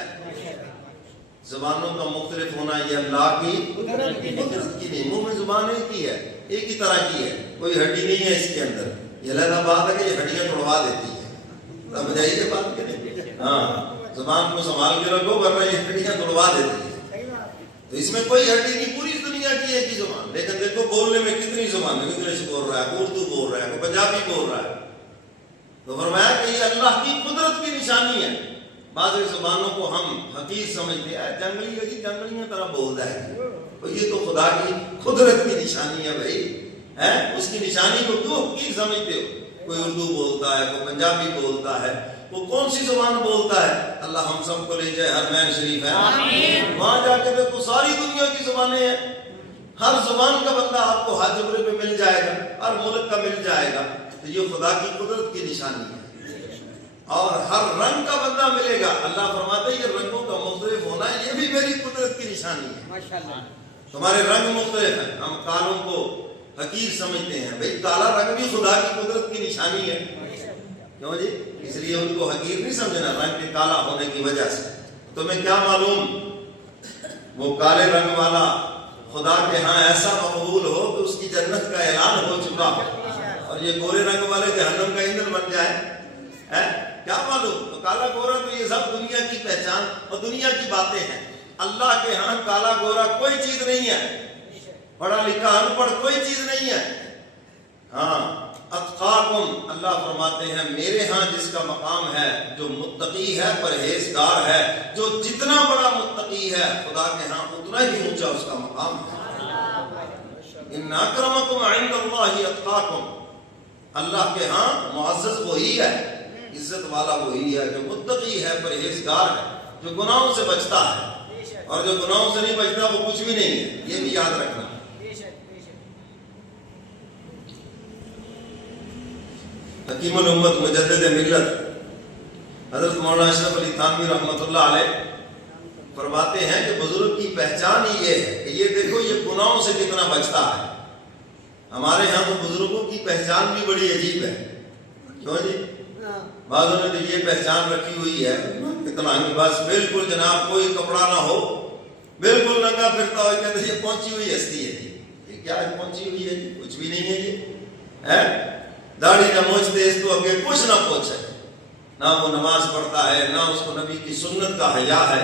زبانوں کا مختلف ہونا یہ اللہ کی قدرت کی نہیں، منہ میں زبان ایک ہی ہے، ایک ہی طرح کی ہے، کوئی ہڈی نہیں ہے اس کے اندر۔ یہ علیحدہ بات ہے کہ یہ ہڈیاں توڑوا دیتی ہے، سمجھ آئی یہ بات کہ نہیں؟ ہاں، زبان کو سنبھال کے رکھو ورنہ یہ ہڈیاں توڑوا دیتی ہے۔ تو اس میں کوئی ہڈی نہیں، پوری دنیا کی ایک ہی زبان، لیکن دیکھو بولنے میں کتنی زبان ہے، انگلش بول رہا ہے، اردو بول رہا ہے، کوئی پنجابی بول رہا ہے۔ تو فرمایا کہ یہ اللہ کی قدرت کی نشانی ہے۔ بعض زبانوں کو ہم حقیر سمجھتے ہیں، جنگلی ہے جی، جنگلیوں طرح بول رہا ہے، تو یہ تو خدا کی قدرت کی نشانی ہے بھائی، ہے اس کی نشانی کو کیوں حقیر سمجھتے ہو؟ کوئی اردو بولتا ہے، کوئی پنجابی بولتا ہے، وہ کون سی زبان بولتا ہے؟ اللہ ہم سب کو لے جائے حرمین شریف ہے، وہاں جا کے دیکھو ساری دنیا کی زبانیں ہیں، ہر زبان کا بندہ آپ کو ہر جبرے پہ مل جائے گا، ہر ملک کا مل جائے گا۔ تو یہ خدا کی قدرت کی نشانی ہے، اور ہر رنگ کا بندہ ملے گا۔ اللہ فرماتے ہیں یہ رنگوں کا مختلف ہونا یہ بھی میری قدرت کی نشانی ہے۔ تمہارے رنگ مختلف ہیں، ہم کالوں کو حقیر سمجھتے ہیں، بھئی کالا رنگ بھی خدا کی قدرت کی نشانی ہے، کیوں جی؟ اس لیے ان کو حقیر نہیں سمجھنا رنگ کے کالا ہونے کی وجہ سے۔ تمہیں کیا معلوم وہ کالے رنگ والا خدا کے ہاں ایسا مقبول ہو کہ اس کی جنت کا اعلان ہو چکا ہو، اور یہ گورے رنگ والے جہنم کا ایندھن بن جائے، کیا معلوم؟ تو کالا گورا تو یہ سب دنیا کی پہچان اور دنیا کی باتیں ہیں۔ اللہ کے ہاں کالا گورا کوئی چیز نہیں ہے، پڑھا لکھا ان پڑھ کوئی چیز نہیں ہے۔ ہاں، اتقاکم، اللہ فرماتے ہیں میرے ہاں جس کا مقام ہے، جو متقی ہے، پرہیزگار ہے، جو جتنا بڑا متقی ہے خدا کے ہاں اتنا ہی اونچا اس کا مقام ہے۔ ان اکرمکم عند اللہ اتقاکم، اللہ کے ہاں معزز وہی ہے، عزت والا وہی ہے جو متقی ہے، پرہیزگار ہے، جو گناہوں سے بچتا ہے، اور جو گناہوں سے نہیں بچتا وہ کچھ بھی نہیں ہے، یہ بھی یاد رکھنا۔ حکیم الامت مجدد ملت حضرت مولانا اشرف علی تھانوی رحمۃ اللہ علیہ فرماتے ہیں کہ بزرگ کی پہچان ہی یہ ہے کہ یہ دیکھو یہ گناہوں سے کتنا بچتا ہے۔ ہمارے ہاں تو بزرگوں کی پہچان بھی بڑی عجیب ہے، کیوں جی؟ بعضوں نے تو یہ پہچان رکھی ہوئی ہے اتنا ہی بس، بالکل جناب کوئی کپڑا نہ ہو، بالکل ننگا پھرتا ہو، کہتے ہیں یہ پہنچی ہوئی ہستی ہے جی، یہ کیا ہے پہنچی ہوئی ہے جی، کچھ بھی نہیں ہے جی، ہے داڑھی نہ موچھتے اس کو اگے کچھ نہ پوچھے، نہ وہ نماز پڑھتا ہے، نہ اس کو نبی کی سنت کا حیا ہے،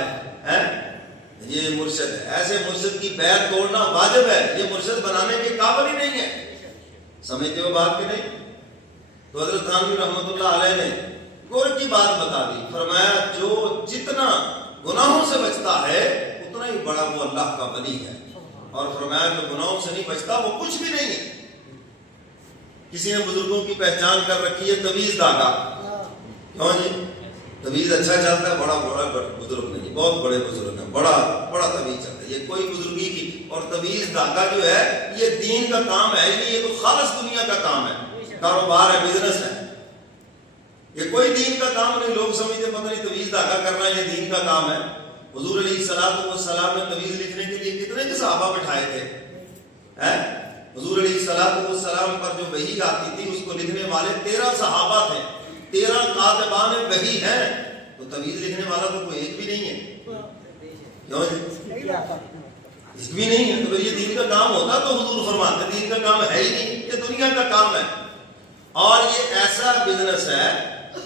یہ مرشد ہے۔ ایسے مرشد کی بیعت توڑنا واجب ہے، یہ مرشد بنانے کے قابل ہی نہیں ہے، سمجھتے ہو بات کہ نہیں؟ تو حضرت تھانوی رحمۃ اللہ علیہ نے غور کی بات بتا دی، فرمایا جو جتنا گناہوں سے بچتا ہے اتنا ہی بڑا وہ اللہ کا ولی ہے، اور فرمایا جو گناہوں سے نہیں بچتا وہ کچھ بھی نہیں ہے۔ کسی نے بزرگوں کی پہچان کر رکھی ہے تویز داغا، کیوں جی؟ تویز اچھا چلتا ہے، بڑا بزرگ نہیں، بہت بڑے بزرگ ہیں، بڑا تویز چلتا ہے، یہ کوئی بزرگی کی، اور تویز داغا جو ہے یہ دین کا کام ہے ہی نہیں، یہ تو خالص دنیا کا کام ہے، کاروبار ہے، بزنس ہے، یہ کوئی دین کا کام نہیں۔ لوگ سمجھتے پتہ نہیں تویز داغا کرنا یہ دین کا کام ہے۔ حضور علیہ السلام نے تویز لکھنے کے لیے کتنے کے صحابہ بٹھائے تھے، حضور علیہ السلام پر جو وحی آتی تھی اس کو لکھنے والے 13 صحابہ تھے، 13 کاتبان وحی ہیں، تو تویز لکھنے والا تو کوئی ایک بھی نہیں ہے، کیوں جی؟ ایک بھی نہیں ہے، تو یہ دین کا کام ہوتا تو حضور فرماتے دین کا کام ہے ہی نہیں، یہ دنیا کا کام ہے، اور یہ ایسا بزنس ہے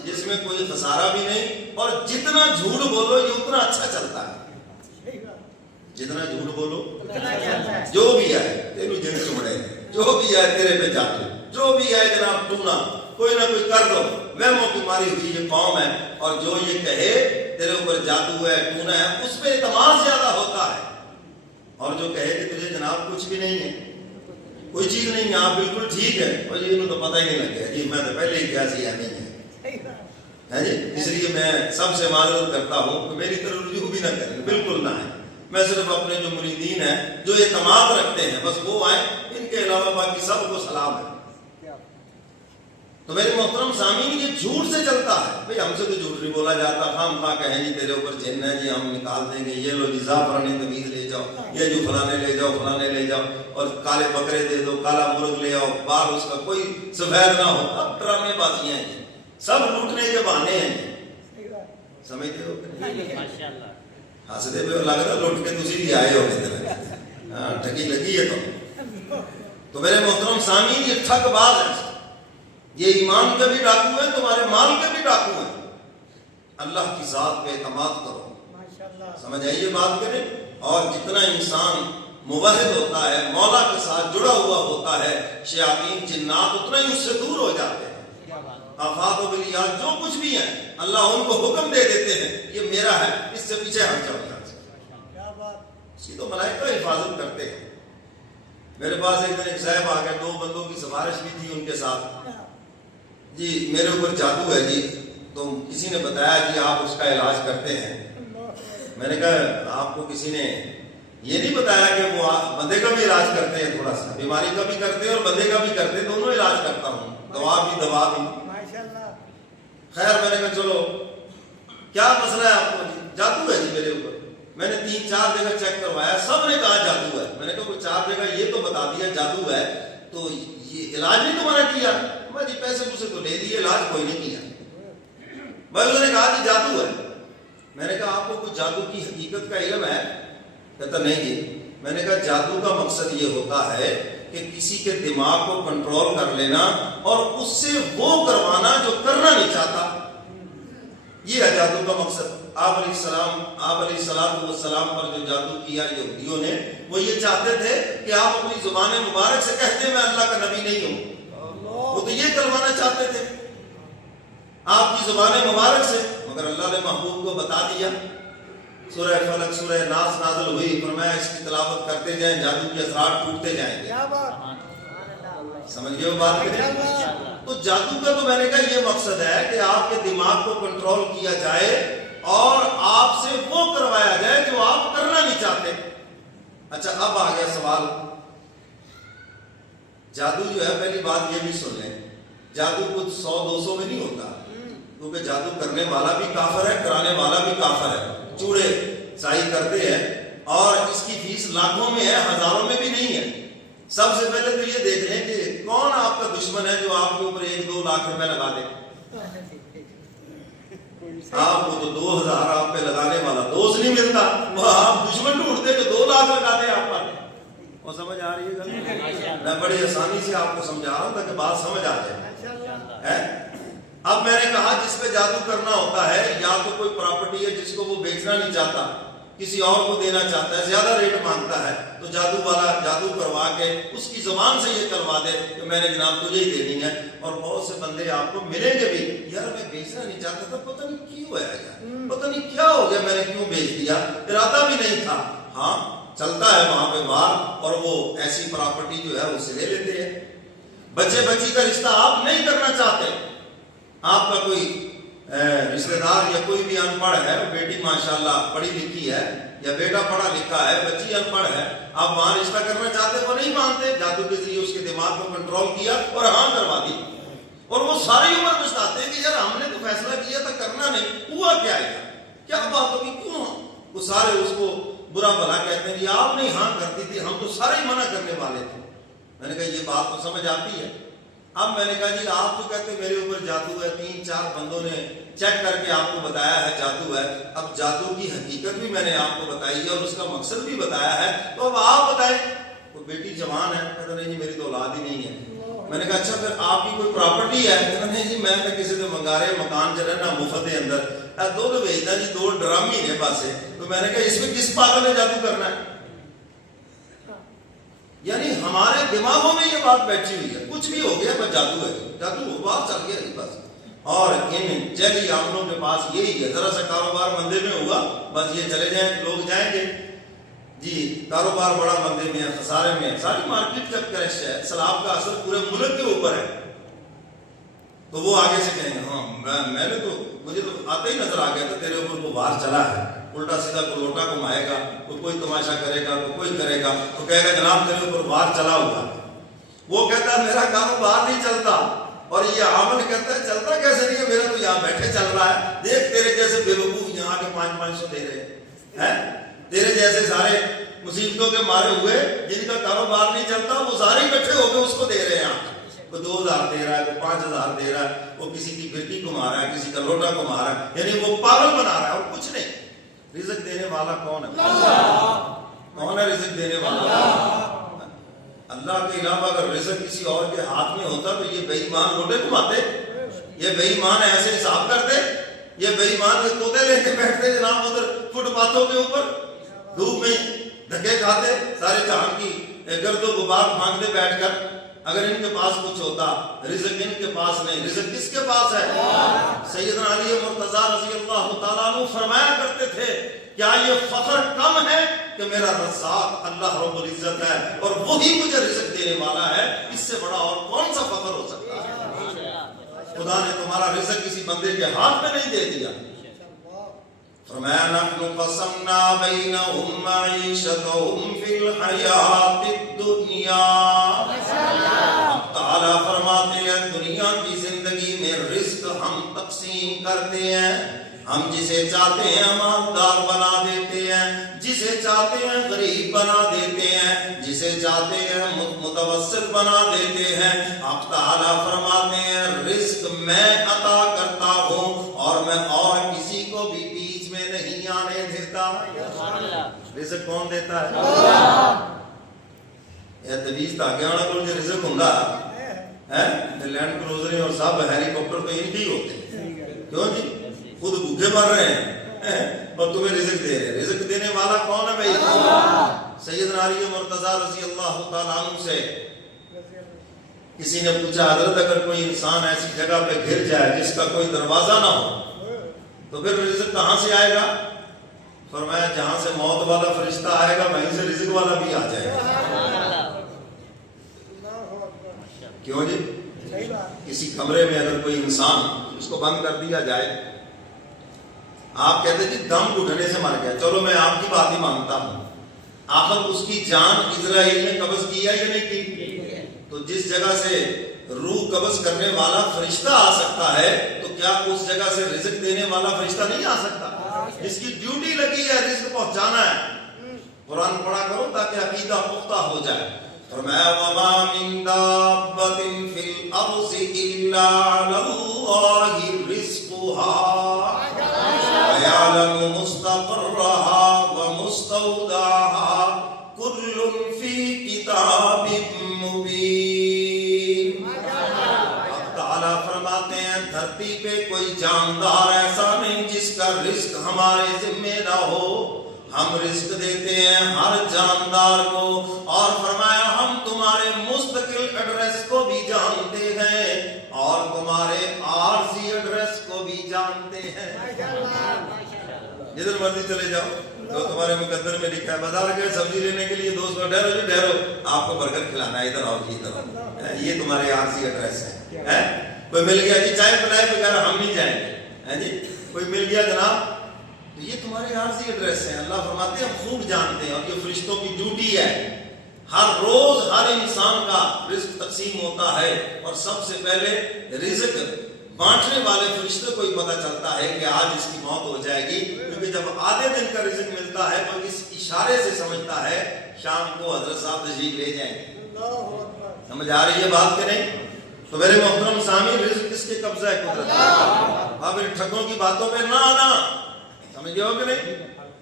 جس میں کوئی خسارہ بھی نہیں، اور جتنا جھوٹ بولو یہ اتنا اچھا چلتا ہے، جتنا جھوٹ بولو جو بھی آئے تیرے جن چمڑے، جو بھی آئے تیرے پہ جادو، جو بھی آئے جناب ٹونا، کوئی نہ کوئی کر دو، وہموں کی ماری ہوئی یہ قوم ہے، اور جو یہ کہے تیرے اوپر جادو ہے، ٹونا ہے، اس پہ اعتماد زیادہ ہوتا ہے، اور جو کہے کہ تجھے جناب کچھ بھی نہیں ہے، کوئی چیز نہیں ہے، آپ بالکل ٹھیک ہے، اور یہ تو پتہ ہی نہیں لگ گیا جی، میں تو پہلے ہی کیا سی نہیں ہے جی، اس لیے میں سب سے معذرت کرتا ہوں کہ میری طرف رجوع بھی نہ کریں، بالکل نہ ہے، میں صرف اپنے جو مریدین ہیں جو اعتماد رکھتے ہیں بس وہ آئیں، ان کے علاوہ باقی سب کو سلام ہے۔ تو میرے محترم سامعین یہ جھوٹ سے چلتا ہے، بھئی ہم سے تو جھوٹ نہیں بولا جاتا، خام خواہ کہیں جی تیرے اوپر جن ہے جی ہم نکال دیں گے، یہ لو جی زعفرانی تویز لے جاؤ، یہ جو فلانے لے جاؤ فلانے لے جاؤ، اور کالے بکرے دے دو، کالا مرغ لے آؤ، بال اس کا کوئی سفید نہ ہو، اب ڈرامے بازیاں ہیں، سب لوٹنے کے بہانے ہیں، سمجھتے ہو؟ ہنستے پہ لگ رہا لوٹ کے تسی بھی آئے ہو کدھر، ٹھگی لگی ہے تو میرے محترم سامعین یہ ٹھگ باز ہے، یہ ایمان کے بھی ڈاکو ہیں، تمہارے مال کے بھی ڈاکو ہیں، اللہ کی ذات پہ اعتماد کرو، سمجھ آئیے بات کریں، اور جتنا انسان موحد ہوتا ہے، مولا کے ساتھ جڑا ہوا ہوتا ہے، شیاطین جنات اتنا ہی اس سے دور ہو جاتے ہیں، آفات و بلیات جو کچھ بھی ہیں اللہ ان کو حکم دے دیتے ہیں یہ میرا ہے، اس سے پیچھے ہٹ جاؤ، اس کی تو ملائکہ حفاظت کرتے ہیں۔ میرے پاس ایک دن ایک صاحب آ گئے، 2 بندوں کی سفارش بھی تھی ان کے ساتھ، جی میرے اوپر جادو ہے جی، تو کسی نے بتایا جی آپ اس کا علاج کرتے ہیں، میں نے کہا آپ کو کسی نے یہ نہیں بتایا کہ وہ بندے کا بھی علاج کرتے ہیں، تھوڑا سا بیماری کا بھی کرتے ہیں اور بندے کا بھی کرتے ہیں، دونوں علاج کرتا ہوں، دوا بھی خیر میں نے کہا چلو کیا مسئلہ ہے آپ کو؟ جادو ہے جی میرے اوپر، میں نے 3-4 جگہ چیک کروایا، سب نے کہا جادو ہے، میں نے کہا 4 جگہ یہ تو بتا دیا جادو ہے، تو یہ علاج نہیں تمہارا کیا؟ میں جی پیسے پوسے تو لے لیے، علاج کوئی نہیں کیا، بھائی اس نے کہا جی جادو ہے، میں نے کہا آپ کو کچھ جادو کی حقیقت کا علم ہے؟ کہتا نہیں جی، میں نے کہا جادو کا مقصد یہ ہوتا ہے کہ کسی کے دماغ کو کنٹرول کر لینا اور اس سے وہ کروانا جو کرنا نہیں چاہتا، یہ ہے جادو کا مقصد۔ آپ علیہ السلام پر جو جادو کیا یہودیوں نے، وہ یہ چاہتے تھے کہ آپ اپنی زبان مبارک سے کہتے میں اللہ کا نبی نہیں ہوں، وہ تو یہ کروانا چاہتے تھے آپ کی زبان مبارک سے، مگر اللہ نے محبوب کو بتا دیا، سورہ فلق سورہ ناس نازل ہوئی، فرمایا اس کی تلاوت کرتے جائیں جادو کے اثرات ٹوٹتے جائیں گے، سمجھ گئے وہ بات کریں؟ تو جادو کا تو میں نے کہا یہ مقصد ہے کہ آپ کے دماغ کو کنٹرول کیا جائے اور آپ سے وہ کروایا جائے جو آپ کرنا نہیں چاہتے۔ اچھا اب آ گیا سوال، جادو جو ہے پہلی بات یہ بھی سن لیں، جادو کچھ 100-200 میں نہیں ہوتا، کیونکہ جادو کرنے والا بھی کافر ہے، کرانے والا بھی کافر ہے، چوڑے سائی کرتے ہیں، اور اس کی فیس لاکھوں میں ہے، ہزاروں میں بھی نہیں ہے۔ سب سے پہلے تو یہ دیکھ لیں کہ کون آپ کا دشمن ہے جو آپ کے اوپر 1-2 لاکھ روپے لگا دے، آپ کو تو 2000 آپ پہ لگانے والا دوست نہیں ملتا، وہ آپ دشمن ڈھونڈتے جو 2 لاکھ لگاتے آپ پر. وہ سمجھ آ رہی ہے؟ میں بڑی آسانی سے آپ کو سمجھا رہا ہوں تاکہ بات سمجھ آ جائے. اب میں نے کہا جس پہ جادو کرنا ہوتا ہے یا تو کوئی پراپرٹی ہے جس کو وہ بیچنا نہیں چاہتا، کسی اور کو دینا چاہتا ہے، زیادہ ریٹ مانگتا ہے، تو جادو والا جادو کروا کے اس کی زبان سے یہ کروا دے کہ میں نے جناب تجھے ہی دینی ہے. اور بہت سے بندے آپ کو ملیں گے بھی، یار میں بیچنا نہیں چاہتا تھا، پتہ نہیں کیوں ہے یار، پتہ نہیں کیا ہو گیا، میں نے کیوں بیچ دیا، ارادہ بھی نہیں تھا. ہاں چلتا ہے وہاں پہ وار، اور وہ ایسی پراپرٹی جو ہے اسے لے لیتے ہیں. بچے بچی کا رشتہ آپ نہیں کرنا چاہتے، آپ کا کوئی رشتہ دار یا کوئی بھی ان پڑھ ہے، بیٹی ماشاءاللہ پڑھی لکھی ہے یا بیٹا پڑھا لکھا ہے، بچی ان پڑھ ہے، آپ وہاں رشتہ کرنا چاہتے، وہ نہیں مانتے، جادو کے ذریعے اس کے دماغ کو کنٹرول کیا اور ہاں کروا دی. اور وہ ساری عمر پچھتاتے ہیں کہ یار ہم نے تو فیصلہ کیا تھا کرنا نہیں، ہوا کیا ہے، کیا بات ہوگی، کیوں؟ وہ سارے اس کو برا بھلا کہتے ہیں، یہ آپ نہیں ہاں کرتی تھی، ہم تو سارے ہی منع کرنے والے تھے. میں نے کہا یہ بات تو سمجھ آتی ہے. اب میں نے کہا جی آپ تو کہتے میرے اوپر جادو ہے، 3-4 بندوں نے چیک کر کے آپ کو بتایا ہے جادو ہے، اب جادو کی حقیقت بھی میں نے آپ کو بتائی ہے اور اس کا مقصد بھی بتایا ہے، تو اب آپ بتائیں. وہ بیٹی جوان ہے، کہتا نہیں جی میری تو اولاد ہی نہیں ہے. میں نے کہا اچھا پھر آپ کی کوئی پراپرٹی ہے؟ کہتا نہیں جی میں کسی سے منگا رہے مکان چلے نا مفت کے اندر، 2 تو بھیجنا جی 2 ڈرامی نے بس. تو میں نے کہا اس میں کس پاگل نے جادو کرنا ہے؟ یعنی ہمارے دماغوں میں یہ بات بیٹھی ہوئی ہے، کچھ بھی ہو گیا بس جادو ہے، جادو ہو بات چل گیا بس. اور ان جیلی عاملوں کے پاس یہی ہے، ذرا سا کاروبار مندے میں ہوا بس یہ چلے جائیں، لوگ جائیں گے جی کاروبار بڑا مندے میں ہے، خسارے میں ہے، ساری مارکیٹ کا کرش ہے، سلاب کا اثر پورے ملک کے اوپر ہے. تو وہ آگے سے کہیں گے ہاں میں نے تو مجھے تو آتے ہی نظر آ گیا تھا تیرے اوپر کو وار چلا ہے، الٹا سیدھا کو لوٹا گھمائے گا، کوئی تماشا کرے گا، کوئی کرے گا، تو کہے گا جناب تیرے اوپر وار چلا ہوا. وہ کہتا ہے میرا کاروبار نہیں چلتا، اور یہ عامل کہتا ہے چلتا کیسے نہیں ہے، میرا تو یہاں بیٹھے چل رہا ہے، دیکھ تیرے جیسے بے وقوف یہاں کے 500 دے رہے ہیں، تیرے جیسے سارے مصیبتوں کے مارے ہوئے جن کا کاروبار نہیں چلتا وہ سارے اکٹھے ہو کے اس کو دے رہے ہیں. کوئی 2000 دے رہا ہے، کوئی 5000 دے رہا ہے، وہ کسی کی پھرکی گھما رہا ہے، کسی کا لوٹا گھما رہا ہے، یعنی وہ پاگل بنا رہا ہے اور کچھ نہیں. رزق دینے والا کون ہے؟ کون ہے رزق دینے والا؟ اللہ کے علاوہ اگر رزق کسی اور کے ہاتھ میں ہوتا تو یہ بے ایمان لوٹے گھماتے، یہ بے ایمان ایسے حساب کرتے، یہ بے ایمان کے طوطے لے کے بیٹھتے جناب ادھر فٹ پاتھوں کے اوپر دھوپ میں دھکے کھاتے، سارے جہان کی گرد و غبار پھانکتے بیٹھ کر. اگر ان کے پاس کچھ ہوتا، رزق ان کے پاس نہیں، رزق کس کے پاس ہے؟ سیدنا علی مرتضیٰ رضی اللہ تعالیٰ عنہ فرمایا کرتے تھے کیا یہ فخر کم ہے کہ میرا رزاق اللہ رب العزت ہے اور وہی مجھے رزق دینے والا ہے، اس سے بڑا اور کون سا فخر ہو سکتا ہے؟ خدا نے تمہارا رزق کسی بندے کے ہاتھ میں نہیں دے دیا. فرمایا نحن قسمنا بینہم معیشتہم فی الحیات الدنیا. اب تعالیٰ فرماتے ہیں دنیا کی زندگی میں رزق ہم تقسیم کرتے ہیں، ہم جسے چاہتے ہیں مالدار بنا دیتے ہیں، جسے چاہتے ہیں غریب بنا دیتے ہیں، جسے چاہتے ہیں متوسط بنا دیتے ہیں. اب تعالیٰ فرماتے ہیں رزق میں عطا کرتا ہوں اور میں اور کسی کو بھی بیچ میں نہیں آنے دیتا. رزق کون دیتا ہے؟ یہ دویز تاکہ آنا کو جو رزق ہوندہ ہے لینڈ کروزریں اور سب ہیلی کاپٹر تو ان کی ہوتے ہیں، کیوں جی خود بھوکے مر رہے ہیں اور تمہیں رزق دے رہے ہیں. رزق دینے والا کون ہے بھائی؟ سیدنا علی مرتضیٰ رضی اللہ تعالیٰ عنہ سے کسی نے پوچھا حضرت اگر کوئی انسان ایسی جگہ پہ گھر جائے جس کا کوئی دروازہ نہ ہو تو پھر رزق کہاں سے آئے گا؟ فرمایا جہاں سے موت والا فرشتہ آئے گا وہیں سے رزق والا بھی آ جائے گا. کیوں جی؟ کسی کمرے میں اگر کوئی انسان اس کو بند کر دیا جائے، آپ کہتے جی دم گھٹنے سے مر گیا، چلو میں آپ کی بات ہی مانتا ہوں، آخر اس کی جان اسرائیل نے قبض کیا یا نہیں کی؟ تو جس جگہ سے روح قبض کرنے والا فرشتہ آ سکتا ہے تو کیا اس جگہ سے رزق دینے والا فرشتہ نہیں آ سکتا؟ جس کی ڈیوٹی لگی ہے رزق پہنچانا ہے. قرآن پڑھا کرو تاکہ عقیدہ پختہ ہو جائے. فرمایا وما من دابۃ فی الارض الا علی اللہ رزقها. فرماتے ہیں دھرتی پہ کوئی جاندار ایسا نہیں جس کا رزق ہمارے ذمہ نہ ہو. ہم رزق دیتے ہیں ہر جاندار کو. اور فرمایا ہم تمہارے مستقل ایڈریس کو بھی جانتے ہیں اور تمہارے عارضی ایڈریس کو بھی جانتے ہیں. جدھر مرضی چلے جاؤ. تو تمہارے مقدر میں لکھا ہے بازار گئے سبزی لینے کے لیے دوست کو ڈھیرو جی ڈھیرو آپ کو برگر کھلانا ہے ادھر آؤ جی ادھر آؤ. یہ تمہارے عارضی ایڈریس ہے. کوئی مل گیا جی چائے پلائے بغیر ہم نہیں جائیں گے جی. کوئی مل گیا جناب تو یہ تمہارے عارضی ایڈریس ہیں. اللہ فرماتے ہیں خوب جانتے ہیں اور یہ فرشتوں کی ڈیوٹی ہے. ہر روز ہر انسان کا رزق تقسیم ہوتا ہے اور سب سے پہلے رزق بانٹنے والے فرشتے کو ہی پتہ چلتا ہے کہ آج اس کی موت ہو جائے گی. کیونکہ جب آدھے دن کا رزق ملتا ہے تو اس اشارے سے سمجھتا ہے شام کو حضرت صاحب تشریف لے جائیں گے. سمجھ آ رہی ہے بات کہ نہیں؟ تو میرے محترم سامعین رزق کس کے قبضہ ہے؟ قدرت کا. اب ان ٹھگوں کی باتوں پہ نہ آنا. سمجھ ہو کہ نہیں؟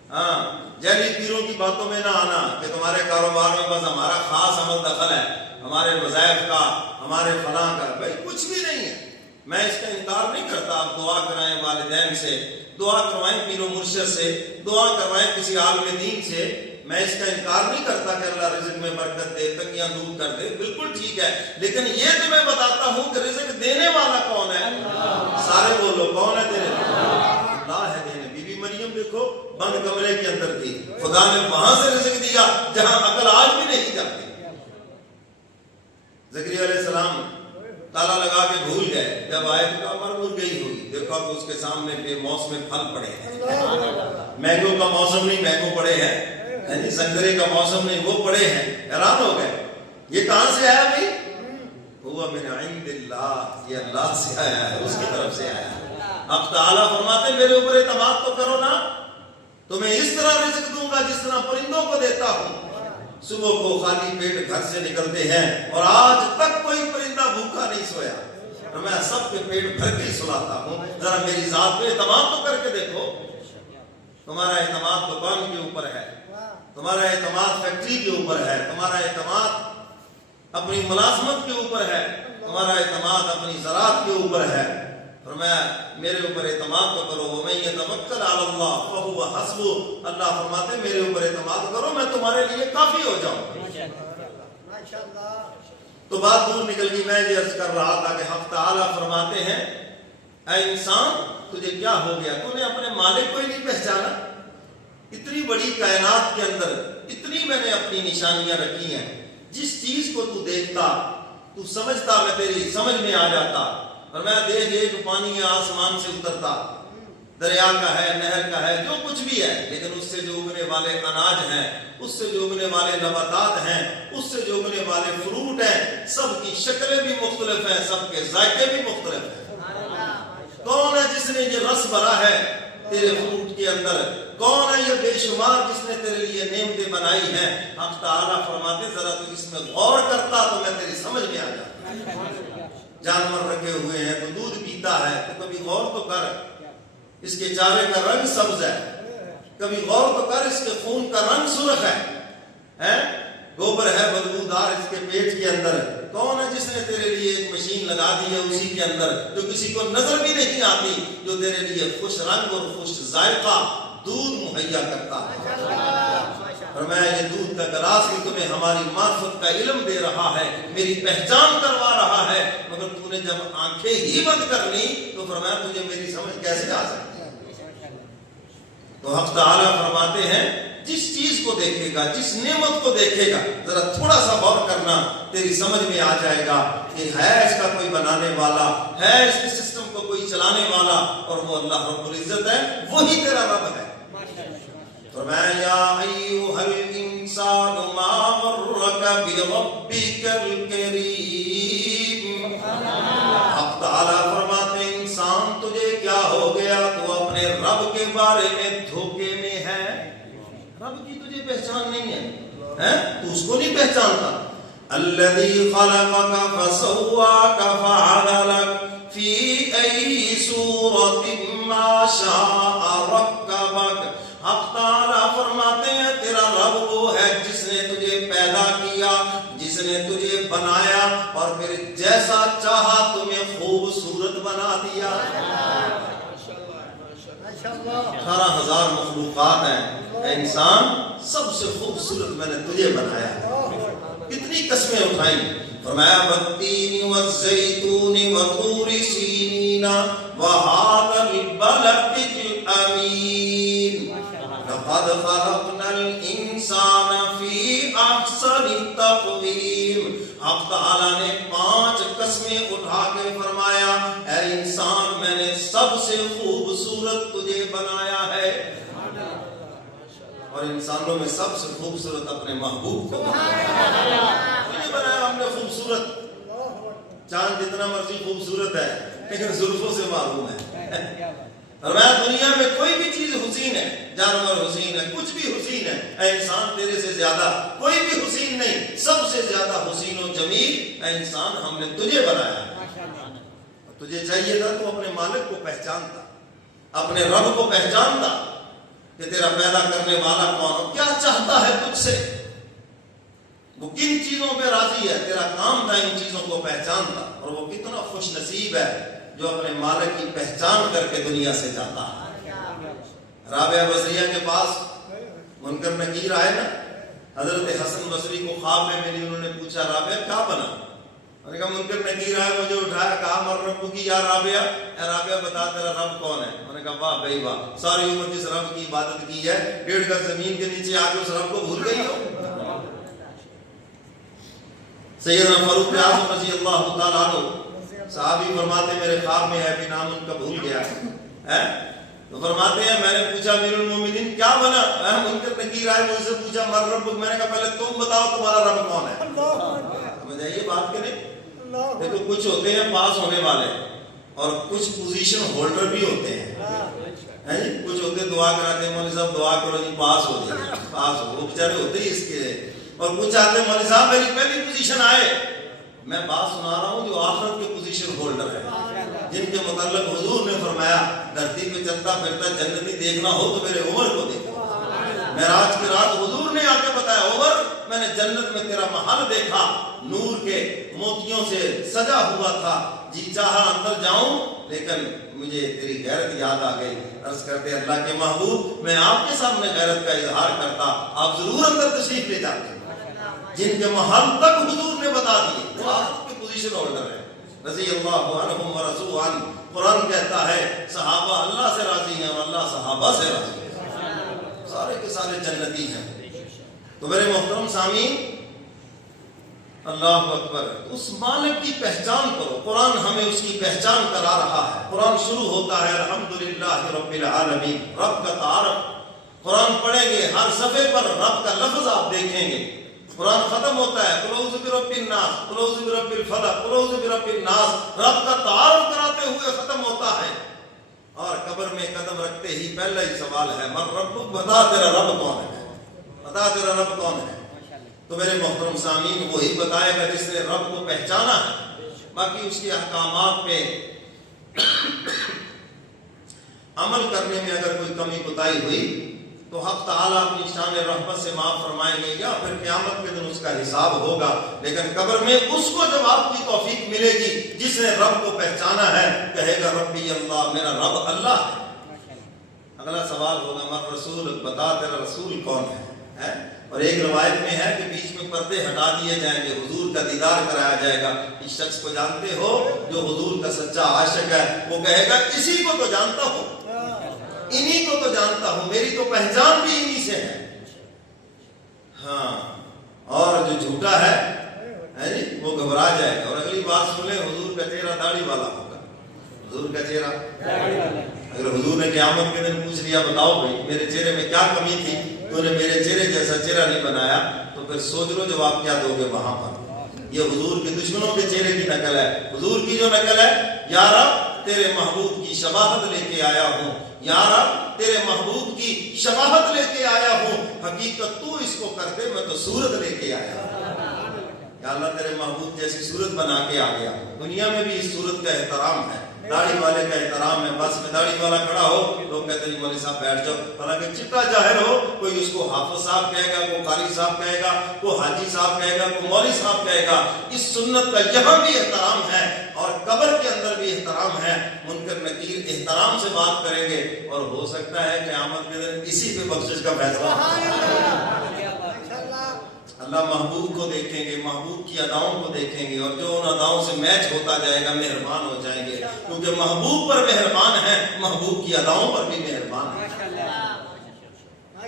ہاں جیلی پیروں کی باتوں میں نہ آنا کہ تمہارے کاروبار میں بس ہمارا خاص عمل دخل ہے, ہمارے وظائف کا, ہمارے فلاں کا. بھائی کچھ بھی نہیں ہے. میں اس کا انکار نہیں کرتا. آپ دعا کرائیں والدین سے, دعا کروائیں پیر و مرشد سے, دعا کروائیں کسی عالم دین سے. میں اس کا انکار نہیں کرتا کہ اللہ رزق میں برکت دے, تنگیاں دور کر دے, بالکل ٹھیک ہے. لیکن یہ تمہیں بتاتا ہوں کہ رزق دینے والا کون ہے؟ سارے بولو کون ہے دینے والا؟ اللہ ہے دینے. بی بی مریم دیکھو بند کمرے کے اندر تھی, خدا نے وہاں سے رزق دیا جہاں عقل آج بھی نہیں جاتی. زکریا علیہ السلام تالا لگا کے بھول گئے, جب آئے تو کہا مر گئی ہوئی. دیکھو کہ اس کے سامنے بے موسم پھل پڑے ہیں. مینگو کا موسم نہیں مینگو پڑے ہیں, سنترے کا موسم نہیں وہ پڑے ہیں. حیران ہو گئے یہ کہاں سے آیا بھائی؟ ہوا من عند اللہ, یہ اللہ سے آیا ہے, اس کی طرف سے آیا ہے. اب تعالیٰ فرماتے میرے اوپر اعتماد تو کرو نا, تمہیں اس طرح رزق دوں گا جس طرح پرندوں کو دیتا ہوں. صبح کو خالی پیٹ گھر سے نکلتے ہیں اور آج تک کوئی پرندہ بھوکا نہیں سویا. میں سب کے پیٹ بھر کے سلاتا ہوں. ذرا میری ذات پہ اعتماد تو کر کے دیکھو. تمہارا اعتماد دکان کے اوپر ہے, تمہارا اعتماد فیکٹری کے اوپر ہے, تمہارا اعتماد اپنی ملازمت کے اوپر ہے, تمہارا اعتماد اپنی زراعت کے اوپر ہے. اور میں میرے اوپر اعتماد تو کرو. وَمَن يَتَوَكَّلْ عَلَى اللَّهِ فَهُوَ حَسْبُهُ. اللہ فرماتے میرے اوپر اعتماد کرو, میں تمہارے لیے کافی ہو جاؤں. تو بات دور نکل گئی. میں یہ عرض کر رہا تھا کہ حق تعالیٰ فرماتے ہیں اے انسان تجھے کیا ہو گیا, تو نے اپنے مالک کو ہی نہیں پہچانا. اتنی بڑی کائنات کے اندر اتنی میں نے اپنی نشانیاں رکھی ہیں. جس چیز کو تو دیکھتا تو سمجھتا, میں تیری سمجھ میں آ جاتا. اور میں دیکھ ایک پانی آسمان سے اترتا, دریا کا ہے, نہر کا ہے, جو کچھ بھی ہے, لیکن اس سے جو اگنے والے اناج ہیں, اس سے جو اگنے والے نباتات ہیں, اس سے جو اگنے والے فروٹ ہیں, سب کی شکلیں بھی مختلف ہیں, سب کے ذائقے بھی مختلف ہیں. کون ہے جس نے یہ رس بھرا ہے تیرے فروٹ کے اندر؟ کون ہے یہ بے شمار جس نے تیرے لیے نعمتیں بنائی ہیں؟ حق تعالیٰ فرماتے ذرا تو اس میں غور کرتا تو میں تیری سمجھ میں آ جاتا. جانور رکھے ہوئے ہیں تو دودھ پیتا ہے, تو کبھی غور تو کر اس کے چارے کا رنگ سبز ہے, کبھی غور تو کر اس کے خون کا رنگ سرخ ہے, گوبر ہے بدبودار اس کے پیٹ کے اندر. کون ہے جس نے تیرے لیے ایک مشین لگا دی ہے اسی کے اندر جو کسی کو نظر بھی نہیں آتی, جو تیرے لیے خوش رنگ اور خوش ذائقہ دودھ مہیا کرتا ہے. اور میں یہ دودھ کا گلاس بھی تمہیں ہماری معرفت کا علم دے رہا ہے, میری پہچان کروا رہا ہے, مگر تو نے جب آنکھیں ہی بند کر لی تو فرمایا تجھے میری سمجھ کیسے آ سکتی ہے؟ تو حق تعالیٰ فرماتے ہیں جس چیز کو دیکھے گا, جس نعمت کو دیکھے گا, ذرا تھوڑا سا غور کرنا, تیری سمجھ میں آ جائے گا کہ ہے اس کا کوئی بنانے والا, ہے اس کے سسٹم کو کوئی چلانے والا, اور وہ اللہ رب العزت ہے, وہی تیرا رب ہے. فرمایا یا ایھا الانسان ما غرک بربک الکریم. حق تعالیٰ فرماتے انسان تجھے کیا ہو گیا, تو اپنے رب کے بارے میں دھوکے میں ہے. رب کی تجھے پہچان نہیں ہے, تو اس کو نہیں پہچانتا. الذی خلقک فسواک فعدلک فی ای صورت ما شاء رکبک. حق تعالیٰ فرماتے ہیں تیرا رب وہ ہے جس نے تجھے پیدا کیا، جس نے تجھے بنایا اور پھر جیسا چاہا تمہیں خوبصورت بنا دیا۔ 18,000 مخلوقات ہیں، اے انسان سب سے خوبصورت میں نے تجھے بنایا۔ کتنی قسمیں اٹھائیں، فرمایا والتین والزیتون وطور سینین وہذا البلد الامین لقد خلقنا الانسان فی احسن تقویم۔ حق تعالیٰ نے 5 قسمیں اٹھا کے فرمایا اے انسان میں نے سب سے خوبصورت تجھے بنایا ہے، اور انسانوں میں سب سے خوبصورت اپنے محبوب کو بنایا ہم نے خوبصورت۔ چاند جتنا مرضی خوبصورت ہے لیکن زلفوں سے معلوم ہے۔ اور میں دنیا میں کوئی بھی چیز حسین ہے، جانور حسین ہے، کچھ بھی حسین ہے، اے انسان تیرے سے زیادہ کوئی بھی حسین نہیں، سب سے زیادہ حسین و جمیل اے انسان ہم نے تجھے بنایا۔ تجھے چاہیے تھا تو اپنے مالک کو پہچانتا، اپنے رب کو پہچانتا کہ تیرا پیدا کرنے والا کون ہو، کیا چاہتا ہے تجھ سے، وہ کن چیزوں پہ راضی ہے، تیرا کام تھا ان چیزوں کو پہچانتا۔ اور وہ کتنا خوش نصیب ہے جو اپنے مالک کی پہچان کر کے دنیا سے جاتا ہے۔ رابعہ بصریہ کے پاس منکر نکیر آئے نا، حضرت حسن بصری کو خواب میں ملی، انہوں نے پوچھا رابعہ کیا بنا؟ میں نے کہا منکر نکیر آئے، مجھے اٹھایا، کہا مر رب کی یا رابعہ، اے رابعہ بتا تیرا رب کون ہے؟ میں نے کہا واہ بھائی واہ، ساری عمر جس رب کی عبادت کی ہے 1.5 گز زمین کے نیچے آ کے اس رب کو بھول گئی ہو۔ سیدنا فاروق اعظم رضی اللہ تعالیٰ عنہ صحابی فرماتے میرے خواب میں ہے بھی نام ان کا بھول گیا ہے، تو فرماتے ہیں میں نے پوچھا امیر المومنین کیا بنا؟ منکر نکیر آئے، مجھ سے پوچھا مر رب، میں نے کہا پہلے تم بتاؤ تمہارا رب کون ہے؟ سمجھ آئیے بات کہ نہیں؟ دیکھو کچھ ہوتے ہیں پاس ہونے والے اور کچھ پوزیشن ہولڈر بھی ہوتے ہیں، کچھ ہوتے دعا کراتے ہیں مولوی صاحب دعا کرو جی پاس ہو جائے، پاس ہو، وہ بیچارے ہوتے ہی اس کے، اور کچھ آتے ہیں مولوی صاحب میری پہلی پوزیشن آئے۔ میں بات سنا رہا ہوں جو آخرت کے پوزیشن ہولڈر ہے، جن کے متعلق حضور نے فرمایا دھرتی پہ چلتا پھرتا جنتی دیکھنا ہو تو میرے عمر کو دیکھو۔ معراج کی رات حضور نے آ کے بتایا عمر میں نے جنت میں تیرا محل دیکھا، نور کے موتیوں سے سجا ہوا تھا، جی چاہا اندر جاؤں لیکن مجھے تیری غیرت یاد آ گئی۔ عرض کرتے اللہ کے محبوب میں آپ کے سامنے غیرت کا اظہار کرتا، آپ ضرور اندر تشریف لے جاتے۔ جن کے محل تک حضور نے بتا دیے وہ آخرت کے پوزیشن ہولڈر ہے، رضی اللہ عنہم ورضوا عنہ۔ قرآن کہتا ہے صحابہ اللہ سے راضی ہیں اور اللہ صحابہ سے راضی ہے، سارے کے سارے جنتی ہیں۔ تو میرے محترم سامعین اللہ اکبر، اس مالک کی پہچان کرو، قرآن ہمیں اس کی پہچان کرا رہا ہے۔ قرآن شروع ہوتا ہے الحمدللہ رب العالمین، رب کا تعارف۔ قرآن پڑھیں گے ہر صفحے پر رب کا لفظ آپ دیکھیں گے، قرآن ختم ہوتا ہے قل اعوذ برب الناس، قل اعوذ برب الفلق، قل اعوذ برب الناس، رب کا تعارف کراتے ہوئے ختم ہوتا ہے۔ اور قبر میں قدم رکھتے ہی پہلا ہی سوال ہے من ربک، بتا تیرا رب کون ہے، بتا تیرا رب کون ہے۔ تو میرے محترم سامعین وہی بتائے گا جس نے رب کو پہچانا ہے، باقی اس کے احکامات پہ عمل کرنے میں اگر کوئی کمی کوتاہی ہوئی تو حق تعالیٰ اپنی شان رحمت سے معاف فرمائیں گے، یا پھر قیامت کے دن اس کا حساب ہوگا۔ لیکن قبر میں اس کو جواب کی توفیق ملے گی جس نے رب کو پہچانا ہے، کہے گا ربی اللہ، میرا رب اللہ ہے۔ اگلا سوال ہوگا من رسول، بتا تیرا رسول کون ہے۔ اور ایک روایت میں ہے کہ بیچ میں پردے ہٹا دیے جائیں گے، حضور کا دیدار کرایا جائے گا۔ اس شخص کو جانتے ہو جو حضور کا سچا عاشق ہے، وہ کہے گا اسی کو تو جانتا ہوں، انہی کو تو جانتا ہوں، میری تو پہچان بھی انہی سے ہے۔ ہاں، اور جو جھوٹا ہے وہ گھبرا جائے گا۔ اور اگلی بات سنیں، حضور کا چہرہ داڑھی والا ہوگا، حضور کا چہرہ اگر حضور نے قیامت کے دن پوچھ لیا بتاؤ بھائی میرے چہرے میں کیا کمی تھی، تو نے میرے چہرے جیسا چہرہ نہیں بنایا، تو پھر سوچ لو جواب کیا دو گے وہاں پر۔ یہ حضور کے دشمنوں کے چہرے کی نقل ہے۔ حضور کی جو نقل ہے، یا رب تیرے محبوب کی شباہت لے کے آیا ہوں، یا رب تیرے محبوب کی شباہت لے کے آیا ہوں، حقیقت تو اس کو کر دے، میں تو صورت لے کے آیا ہوں۔ یا اللہ تیرے محبوب جیسی صورت بنا کے آ گیا۔ دنیا میں بھی اس صورت کا احترام ہے، داڑھی والے والے کا احترام ہے. بس میں داڑھی والا کھڑا ہو لوگ کہتے ہیں مولوی صاحب بیٹھ جاؤ. حالانکہ چٹا جاہل ہو کوئی اس کو حافظ صاحب کہے گا, کوئی قاری صاحب کہے گا, کوئی حاجی صاحب کہے گا, کوئی مولوی صاحب کہے گا. اس سنت کا یہاں بھی احترام ہے اور قبر کے اندر بھی احترام ہے. منکر نکیر احترام سے بات کریں گے اور ہو سکتا ہے قیامت کے دن اسی پہ بخشش کا فیصلہ. اللہ محبوب کو دیکھیں گے, محبوب کی اداؤں کو دیکھیں گے, اور جو ان اداؤں سے میچ ہوتا جائے گا مہربان ہو جائیں گے, کیونکہ محبوب پر مہربان ہے, محبوب کی اداؤں پر بھی مہربان ہے.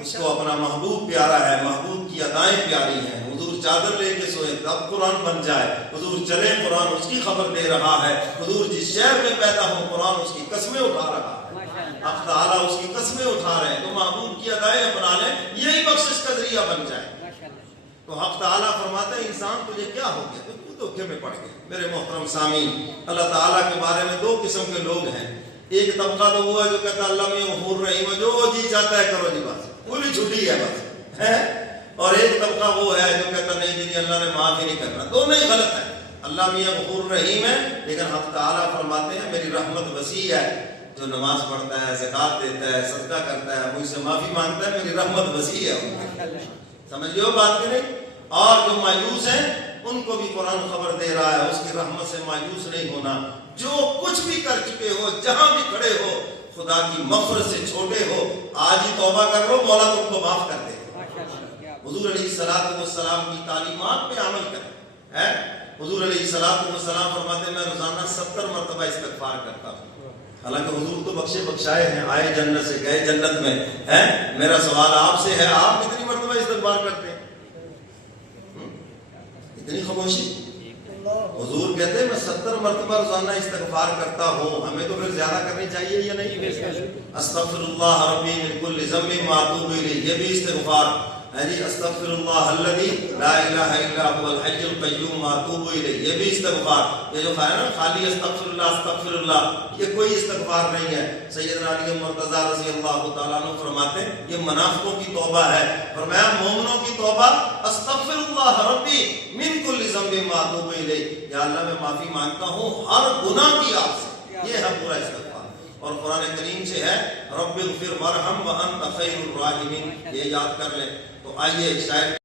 اس کو اپنا محبوب پیارا ہے, محبوب کی ادائیں پیاری ہیں. حضور چادر لے کے سوئے تب قرآن بن جائے, حضور چلے قرآن اس کی خبر دے رہا ہے, حضور جس شہر میں پیدا ہو قرآن اس کی قسمیں اٹھا رہا ہے, اب تعالیٰ اس کی قسمیں اٹھا رہے ہیں. تو محبوب کی ادائیں اپنا لیں, یہی بخشش کا ذریعہ بن جائے. تو حق تعالیٰ فرماتا ہے انسان تجھے کیا ہو گیا, تو دھوکے میں پڑ گیا. میرے محترم سامعین, اللہ تعالیٰ کے بارے میں دو قسم کے لوگ ہیں. ایک طبقہ تو وہ ہے جو کہتا ہے اللہ میں غفور رحیم, جو جی چاہتا ہے کرو جی, بس پوری چھٹی ہے بس ہے. اور ایک طبقہ وہ ہے جو کہتا نہیں جی اللہ نے معاف ہی نہیں کرنا. دونوں ہی غلط ہے. اللہ میاں غفور رحیم ہے, لیکن حق تعالیٰ فرماتے ہیں میری رحمت وسیع ہے. جو نماز پڑھتا ہے, زکات دیتا ہے, صدقہ کرتا ہے, مجھ سے معافی مانگتا ہے, میری رحمت وسیع ہے. سمجھ لو بات کی نہیں. اور جو مایوس ہیں ان کو بھی قرآن خبر دے رہا ہے اس کی رحمت سے مایوس نہیں ہونا. جو کچھ بھی کر چکے ہو, جہاں بھی کھڑے ہو, خدا کی مغفرت سے چھوٹے ہو, آج ہی توبہ کر لو, مولا تم کو معاف کر دے. حضور علیہ السلام کی تعلیمات پہ عمل کریں. حضور علیہ السلام فرماتے ہیں میں روزانہ 70 مرتبہ استغفار کرتا ہوں. حالانکہ حضور تو بخشے بخشائے ہیں, آئے جنت سے گئے جنت میں ہیں. میرا سوال آپ سے ہے, آپ کتنی مرتبہ استغفار کرتے ہیں؟ اتنی خاموشی. حضور کہتے ہیں میں 70 مرتبہ روزانہ استغفار کرتا ہوں. ہمیں تو پھر زیادہ کرنی چاہیے یا نہیں؟ استغفر اللہ ربی من کل ذنب واتوب الیہ, یہ بھی استغفار ہے جی. استغفر اللہ الذی لا الہ الا هو الحی القیوم واتوب الیہ, یہ بھی استغفار. یہ جو ہے نا خالی استغفر اللہ, یہ کوئی استغفار نہیں ہے. سیدنا علی مرتضیٰ رضی اللہ تعالیٰ عنہ فرماتے ہیں یہ منافقوں کی توبہ ہے. فرمایا مومنوں کی توبہ استغفر اللہ ربی من کل ذنب واتوب الیہ, یا اللہ میں معافی مانگتا ہوں ہر گناہ کی آپ سے. یہ ہے پورا استغفار. اور قرآن کریم سے ہے رب اغفر وارحم وانت خیر الراحمین, یہ یاد کر لیں. تو آئیے شاید